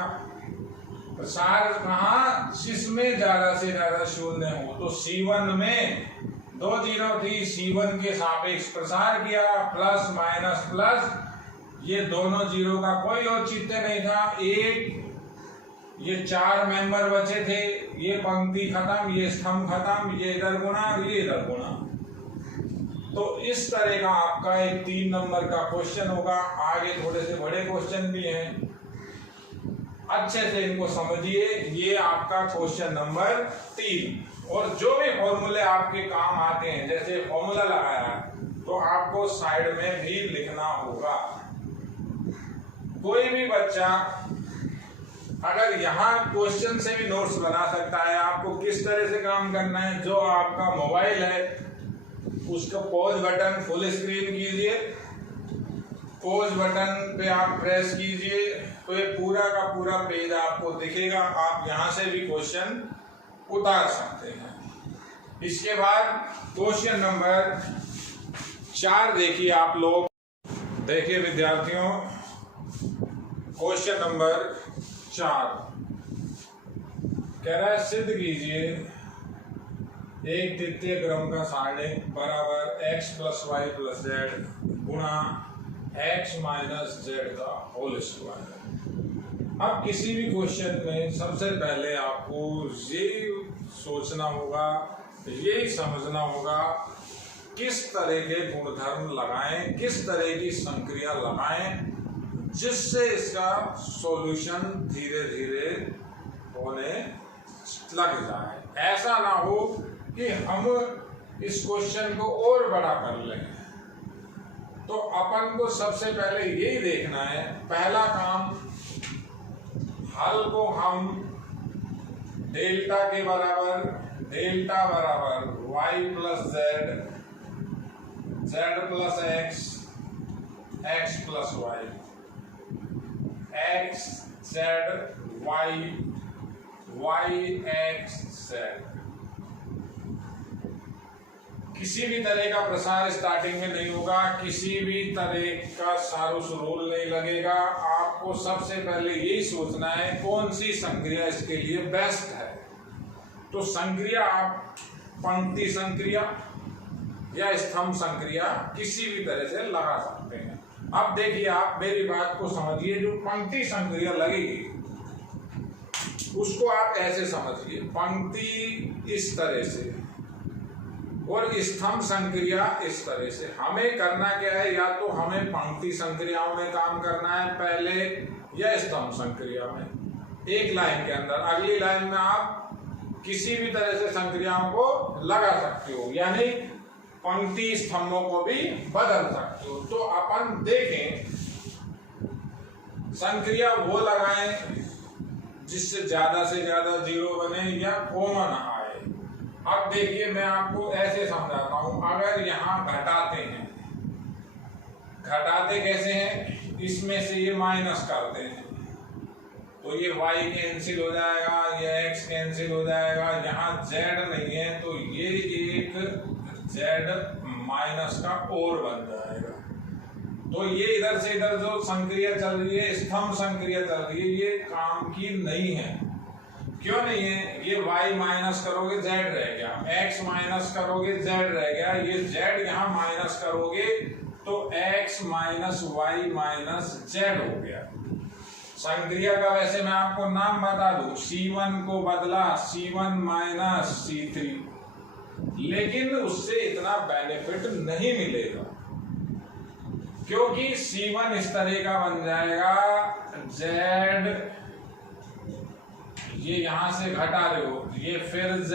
प्रसार कहाँ, जिसमें ज्यादा से ज्यादा शून्य हो, तो C1 में 2 जीरो थी, C1 के सापेक्ष प्रसार किया, प्लस माइनस प्लस, ये दोनों जीरो का कोई औचित्य नहीं था। एक ये 4 मेंबर बचे थे, ये पंक्ति खत्म, ये स्तंभ खत्म, ये इधर गुणा, ये इधर गुणा। तो इस तरह का आपका एक 3 नंबर का क्वेश्चन होगा। आगे थोड़े से बड़े क्वेश्चन भी हैं, अच्छे से इनको समझिए। ये आपका क्वेश्चन नंबर 3। और जो भी फॉर्मूले आपके काम आते हैं, जैसे फॉर्मूला लगाया तो आपको साइड में भी लिखना होगा। कोई भी बच्चा अगर यहाँ क्वेश्चन से भी नोट्स बना सकता है। आपको किस तरह से काम करना है, जो आपका मोबाइल है उसका पॉज बटन फुल स्क्रीन कीजिए, पॉज बटन पे आप प्रेस कीजिए तो ये पूरा का पूरा पेज आपको दिखेगा। आप यहाँ से भी क्वेश्चन उतार सकते हैं। इसके बाद क्वेश्चन नंबर 4 देखिए आप लोग। देखिए विद्यार्थियों, क्वेश्चन नंबर 4 कह रहा है सिद्ध कीजिए एक द्वितीय क्रम का सारणिक बराबर x plus Y plus Z गुणा x माइनस जेड का होल स्क्वायर। अब किसी भी क्वेश्चन में सबसे पहले आपको ये सोचना होगा, यही समझना होगा किस तरह के गुणधर्म लगाएं, किस तरह की संक्रिया लगाएं जिससे इसका सॉल्यूशन धीरे धीरे होने लग जाए। ऐसा ना हो कि हम इस क्वेश्चन को और बड़ा कर लें। तो अपन को सबसे पहले यही देखना है, पहला काम हल को हम डेल्टा के बराबर, डेल्टा बराबर y plus Z, Z plus X, X plus Y, X Z Y, Y X Z. किसी भी तरह का प्रसार स्टार्टिंग में नहीं होगा, किसी भी तरह का सारूस रूल नहीं लगेगा। आपको सबसे पहले यही सोचना है कौन सी संक्रिया इसके लिए बेस्ट है। तो संक्रिया आप पंक्ति संक्रिया या स्तंभ संक्रिया किसी भी तरह से लगा सकते हैं। अब देखिए आप मेरी बात को समझिए, जो पंक्ति संक्रिया लगेगी उसको आप ऐसे समझिए, पंक्ति इस तरह से और स्तंभ संक्रिया इस तरह से। हमें करना क्या है, या तो हमें पंक्ति संक्रियाओं में काम करना है पहले, या स्तंभ संक्रिया में एक लाइन के अंदर। अगली लाइन में आप किसी भी तरह से संक्रियाओं को लगा सकते हो, यानी पंक्ति स्तंभों को भी बदल सकते हो। तो अपन देखें संक्रिया वो लगाएं जिससे ज्यादा से ज्यादा जीरो बने या कॉमन आए। अब देखिए मैं आपको ऐसे समझाता हूं, अगर यहाँ घटाते हैं, घटाते कैसे हैं, इसमें से ये माइनस करते हैं तो ये y कैंसिल हो जाएगा, ये x कैंसिल हो जाएगा, यहाँ z नहीं है तो ये एक z माइनस का और बन जाएगा। तो ये इधर से इधर जो संक्रिया चल रही है, स्तंभ संक्रिया चल रही है, ये काम की नहीं है। क्यों नहीं है? ये y माइनस करोगे z रह गया, x माइनस करोगे z रह गया, ये z यहाँ माइनस करोगे तो x minus y minus z हो गया। संक्रिया का वैसे मैं आपको नाम बता दूं, C1 को बदला C1 माइनस C3, लेकिन उससे इतना बेनिफिट नहीं मिलेगा क्योंकि C1 इस तरह का बन जाएगा, Z ये यहां से घटा रहे हो, ये फिर Z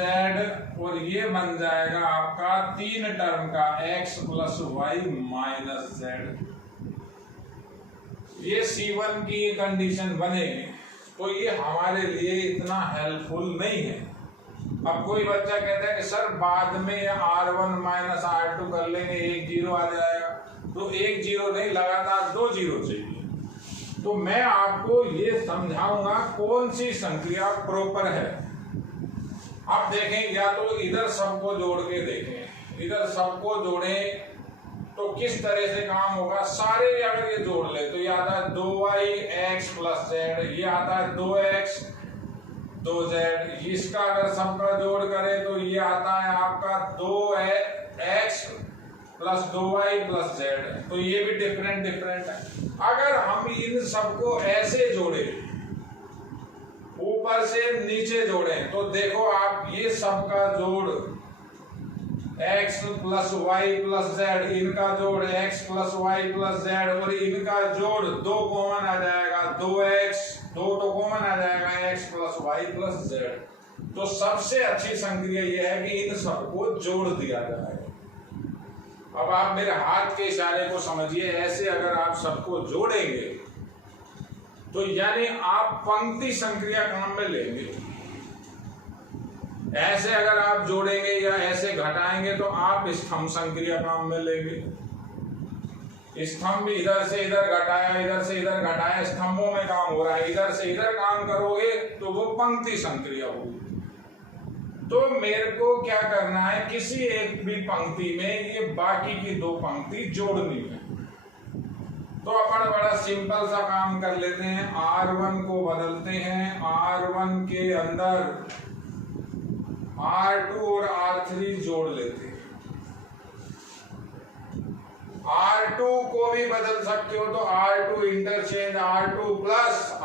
और ये बन जाएगा आपका 3 टर्म का x plus Y minus Z। ये C1 की कंडीशन बनेगी तो ये हमारे लिए इतना हेल्पफुल नहीं है। अब कोई बच्चा कहता है कि सर बाद में R1 माइनस R2 कर लेंगे, एक जीरो आ जाएगा, तो एक जीरो नहीं, लगातार 2 जीरो चाहिए। तो मैं आपको ये समझाऊंगा कौन सी संक्रिया प्रॉपर है। अब देखें, या तो इधर सबको जोड़ के देखें, इधर सबको जोड़ें तो किस तरह से काम होगा। सारे अगर ये जोड़ ले तो ये आता है 2y(x + z), ये आता है 2x 2z, इसका अगर सबका जोड़ करें तो ये आता है आपका 2x + 2y + z। तो ये भी डिफरेंट है। अगर हम इन सबको ऐसे जोड़े, ऊपर से नीचे जोड़ें, तो देखो आप ये सबका जोड़ x + y + z, इनका जोड़ x + y + z और इनका जोड़ 2 कॉमन आ जाएगा, 2x 2 तो कॉमन आ जाएगा, x + y + z। तो सबसे अच्छी संक्रिया यह है कि इन सबको जोड़ दिया जाए। अब आप मेरे हाथ के इशारे को समझिए, ऐसे अगर आप सबको जोड़ेंगे तो यानी आप पंक्ति संक्रिया काम में लेंगे। ऐसे अगर आप जोड़ेंगे या ऐसे घटाएंगे तो आप स्तंभ संक्रिया काम में लेंगे। स्तंभ इधर से इधर घटाया, इधर से इधर घटाया, स्तंभों में काम हो रहा है, इधर से इधर काम करोगे तो वो पंक्ति संक्रिया होगी। तो मेरे को क्या करना है, किसी एक भी पंक्ति में ये बाकी की 2 पंक्ति जोड़नी है। तो अपन बड़ा सिंपल सा काम कर लेते हैं, R1 को बदलते हैं, R1 के अंदर R2 और R3 जोड़ लेते हैं। R2 को भी बदल सकते हो तो R2 interchange R2 +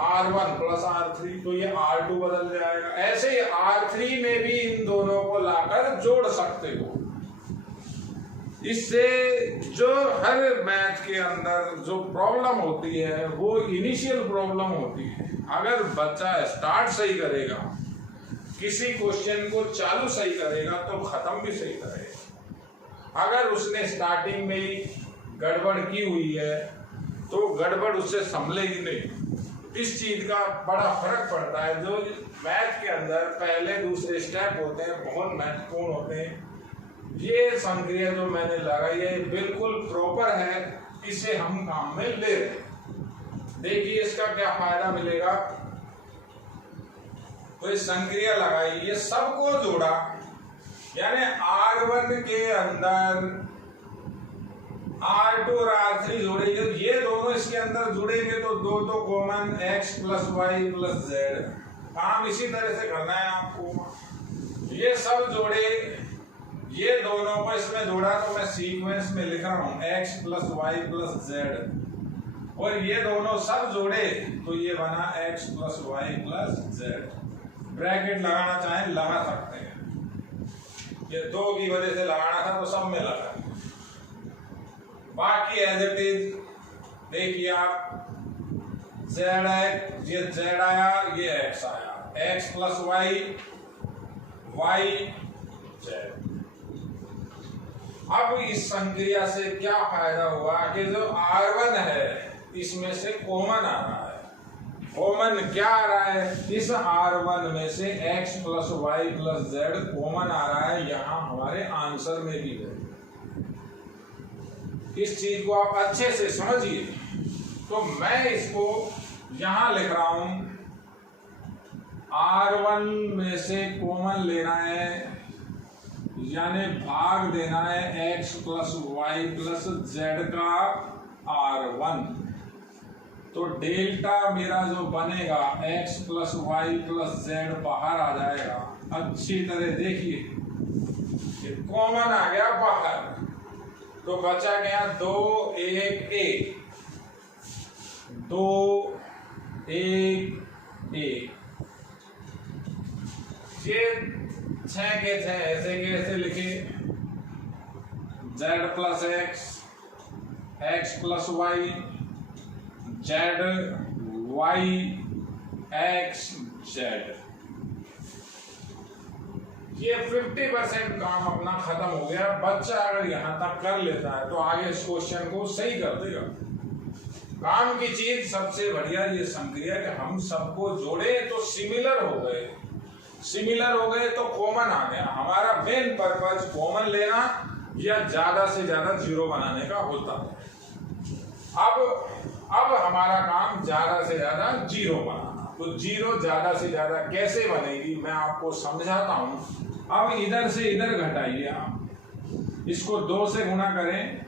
R1 + R3, तो ये R2 बदल जाएगा। ऐसे ही R3 में भी इन दोनों को लाकर जोड़ सकते हो। इससे जो हर मैथ के अंदर जो प्रॉब्लम होती है वो इनिशियल प्रॉब्लम होती है। अगर बच्चा स्टार्ट सही करेगा, किसी क्वेश्चन को चालू सही करेगा तो खत्म भी सही करेगा। अगर उसने स्टार्टिंग में ही गड़बड़ की हुई है तो गड़बड़ उससे संभलेगी नहीं। इस चीज का बड़ा फर्क पड़ता है। जो मैथ के अंदर पहले दूसरे स्टेप होते हैं बहुत महत्वपूर्ण होते हैं। ये संक्रिया जो मैंने लगाई है बिल्कुल प्रॉपर है, इसे हम काम में ले रहे हैं। देखिए इसका क्या फायदा मिलेगा। तो इस संक्रिया लगाई, ये सबको जोड़ा, यानी R1 के अंदर R2 और R3 जोड़े, ये दोनों इसके अंदर जुड़ेंगे तो 2 तो कॉमन, x + y + z। काम इसी तरह से करना है आपको। ये सब जोड़े, ये दोनों को इसमें जोड़ा तो मैं सीक्वेंस में लिख रहा हूं x + y + z, और ये दोनों सब जोड़े तो ये बना x + y + z। ब्रैकेट लगाना चाहें लगा सकते हैं, ये 2 की वजह से लगाना था तो सब में लगा। बाकी एज इट इज देखिए आप, z है, ये z आया, ये x आया, x + y y z। अब इस संक्रिया से क्या फायदा हुआ कि जो R1 है इसमें से कॉमन आ रहा है, कॉमन क्या आ रहा है, इस R1 में से x plus Y plus z common आ रहा है, यहां हमारे आंसर में भी है। इस चीज को आप अच्छे से समझिए। तो मैं इसको यहां लिख रहा हूं, R1 में से कॉमन लेना है, यानी भाग देना है x plus Y plus Z का R1। तो डेल्टा मेरा जो बनेगा x plus Y plus Z बाहर आ जाएगा। अच्छी तरह देखिए, ये कॉमन आ गया बाहर, तो बचा गया 2 1 1, 2 1 1। ये 6 के 6 ऐसे के ऐसे लिखे, z plus x plus Y, Z Y X Z. ये 50% काम अपना खत्म हो गया। बच्चा अगर यहां तक कर लेता है तो आगे इस क्वेश्चन को सही कर देगा। काम की चीज सबसे बढ़िया ये संक्रिया कि हम सबको जोड़े तो सिमिलर हो गए, सिमिलर हो गए तो कॉमन आ गया। हमारा मेन पर्पज कॉमन लेना या ज्यादा से ज्यादा जीरो बनाने का होता है। अब हमारा काम ज्यादा से ज्यादा जीरो बनाना। तो जीरो ज्यादा से ज्यादा कैसे बनेगी मैं आपको समझाता हूं। अब इधर से इधर घटाइए आप, इसको 2 से गुणा करें,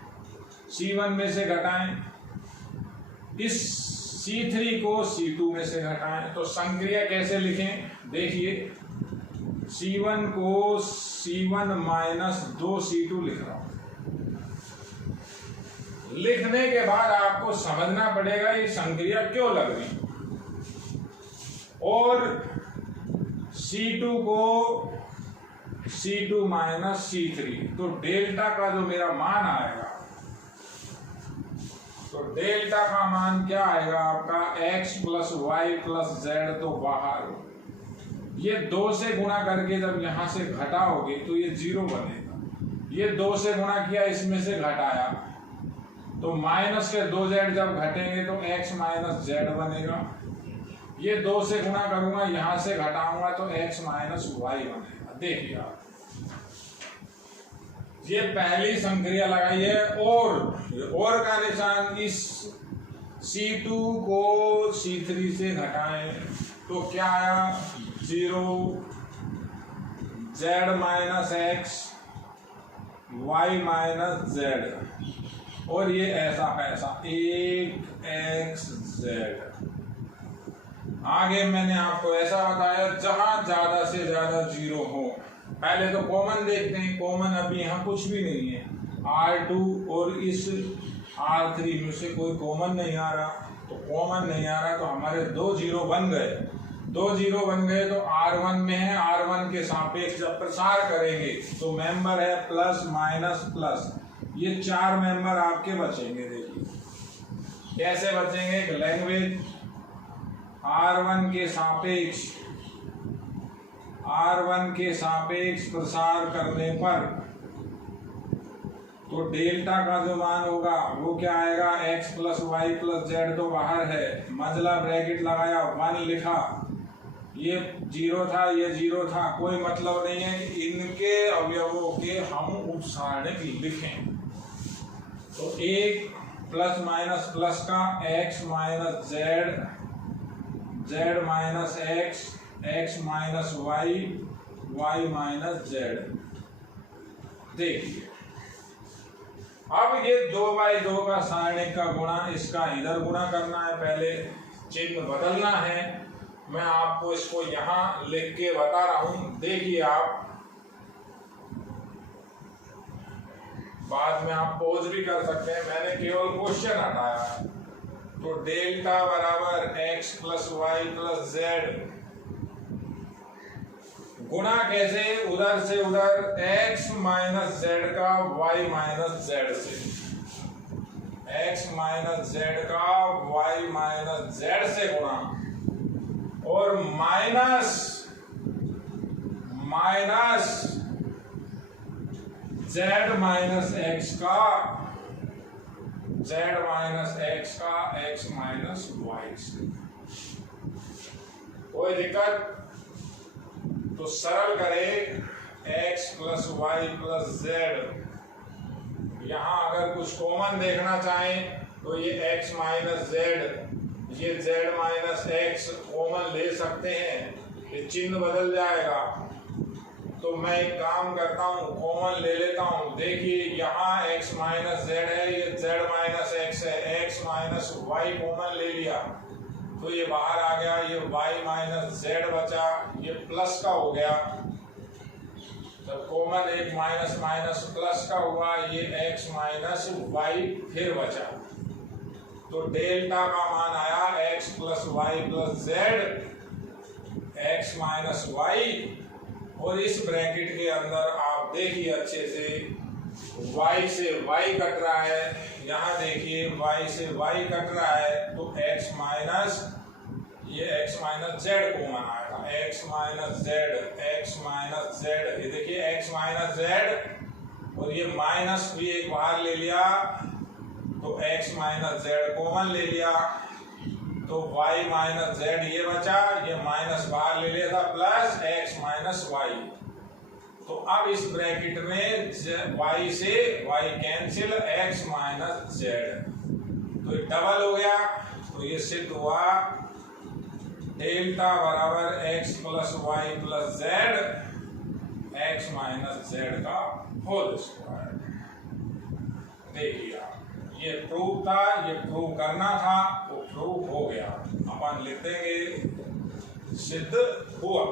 C1 में से घटाएं, इस C3 को C2 में से घटाएं। तो संक्रिया कैसे लिखें देखिए, C1 को C1 माइनस 2C2 लिख रहा हूं। लिखने के बाद आपको समझना पड़ेगा ये संक्रिया क्यों लग रही, और C2 को C2 माइनस C3। तो डेल्टा का जो मेरा मान आएगा, तो डेल्टा का मान क्या आएगा आपका, x plus Y plus Z तो बाहर, ये 2 से गुणा करके जब यहां से घटाओगे तो ये 0 बनेगा। ये 2 से गुणा किया, इसमें से घटाया, तो माइनस के 2z जब घटेंगे तो x माइनस जेड बनेगा। ये 2 से गुणा करूंगा, यहां से घटाऊंगा तो x माइनस वाई बनेगा। देखिए आप, ये पहली संक्रिया लगाई है, और का निशान, इस C2 को C3 से घटाएं तो क्या आया, 0 z minus x y minus z, और ये ऐसा ऐसा 1 z। आगे मैंने आपको ऐसा बताया जहां ज्यादा से ज्यादा जीरो हो। पहले तो कॉमन देखते हैं, कॉमन अभी यहाँ कुछ भी नहीं है, R2 और इस R3 में से कोई कॉमन नहीं आ रहा। तो कॉमन नहीं आ रहा तो हमारे 2 जीरो बन गए, 2 जीरो बन गए। तो R1 में है, R1 के सापेक्ष जब प्रसार करेंगे तो मेंबर है प्लस माइनस प्लस, ये 4 मेंबर आपके बचेंगे। देखिए कैसे बचेंगे, एक लैंग्वेज R1 के सापेक्ष प्रसार करने पर तो डेल्टा का जो मान होगा वो क्या आएगा, x plus Y plus Z तो बाहर है, मंझला ब्रैकेट लगाया, 1 लिखा, ये 0 था, ये 0 था, कोई मतलब नहीं है कि इनके अवयवों के हम उपसारणिक लिखें। तो 1 प्लस माइनस प्लस का x minus Z, Z minus X, X minus Y, Y minus Z. देखिए अब ये 2/2 का सारणिक का गुणा, इसका इधर गुणा करना है, पहले चिन्ह बदलना है। मैं आपको इसको यहां लिख के बता रहा हूं, देखिए आप बाद में आप पॉज भी कर सकते हैं, मैंने केवल क्वेश्चन हटाया है। तो डेल्टा बराबर x plus Y plus Z, गुणा कैसे, उधर से उधर x माइनस जेड का y माइनस जेड से, x माइनस जेड का y माइनस जेड से गुणा, और माइनस जेड माइनस एक्स का, जेड माइनस एक्स का x माइनस वाई से। कोई दिक्कत? तो सरल करें x plus Y plus Z. यहाँ अगर कुछ कॉमन देखना चाहें तो ये x माइनस जेड, ये z माइनस एक्स कॉमन ले सकते हैं, ये चिन्ह बदल जाएगा। तो मैं एक काम करता हूँ, कॉमन ले लेता हूँ। देखिए यहाँ x माइनस जेड है, ये z माइनस एक्स है, x माइनस वाई कॉमन ले लिया तो ये बाहर आ गया, ये y माइनस जेड बचा, ये प्लस का हो गया। जब कॉमन एक माइनस माइनस प्लस का हुआ, ये x माइनस वाई फिर बचा। तो डेल्टा का मान आया x plus Y plus Z, x minus Y. और इस ब्रैकेट के अंदर आप देखिए अच्छे से, y से y कट रहा है, यहाँ देखिए y से y कट रहा है, तो x माइनस ये x माइनस जेड कॉमन आएगा, x माइनस जेड, ये देखिए x माइनस जेड, और ये माइनस भी एक बाहर ले लिया तो x माइनस जेड कॉमन ले लिया, तो y माइनस जेड ये बचा, ये माइनस बाहर ले लिया था, प्लस x माइनस वाई। तो अब इस ब्रैकेट में y से y cancel, x minus Z, तो ये डबल हो गया। तो ये सिद्ध हुआ डेल्टा बराबर x plus Y plus Z, x minus Z का होल स्क्वायर। देखिए ये प्रूव था, ये प्रूव करना था, वो प्रूव हो गया। अपन लिख देंगे सिद्ध हुआ।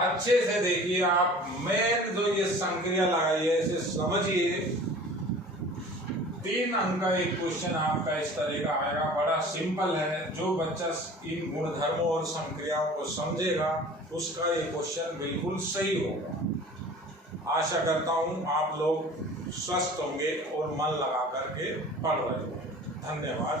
अच्छे से देखिए आप, मेन जो ये संक्रिया लगाइए, इसे समझिए। 3 अंक का एक क्वेश्चन आपका इस तरह का आएगा, बड़ा सिंपल है। जो बच्चा इन गुणधर्मों और संक्रियाओं को समझेगा उसका ये क्वेश्चन बिल्कुल सही होगा। आशा करता हूँ आप लोग स्वस्थ होंगे और मन लगा करके पढ़ रहे होंगे। धन्यवाद।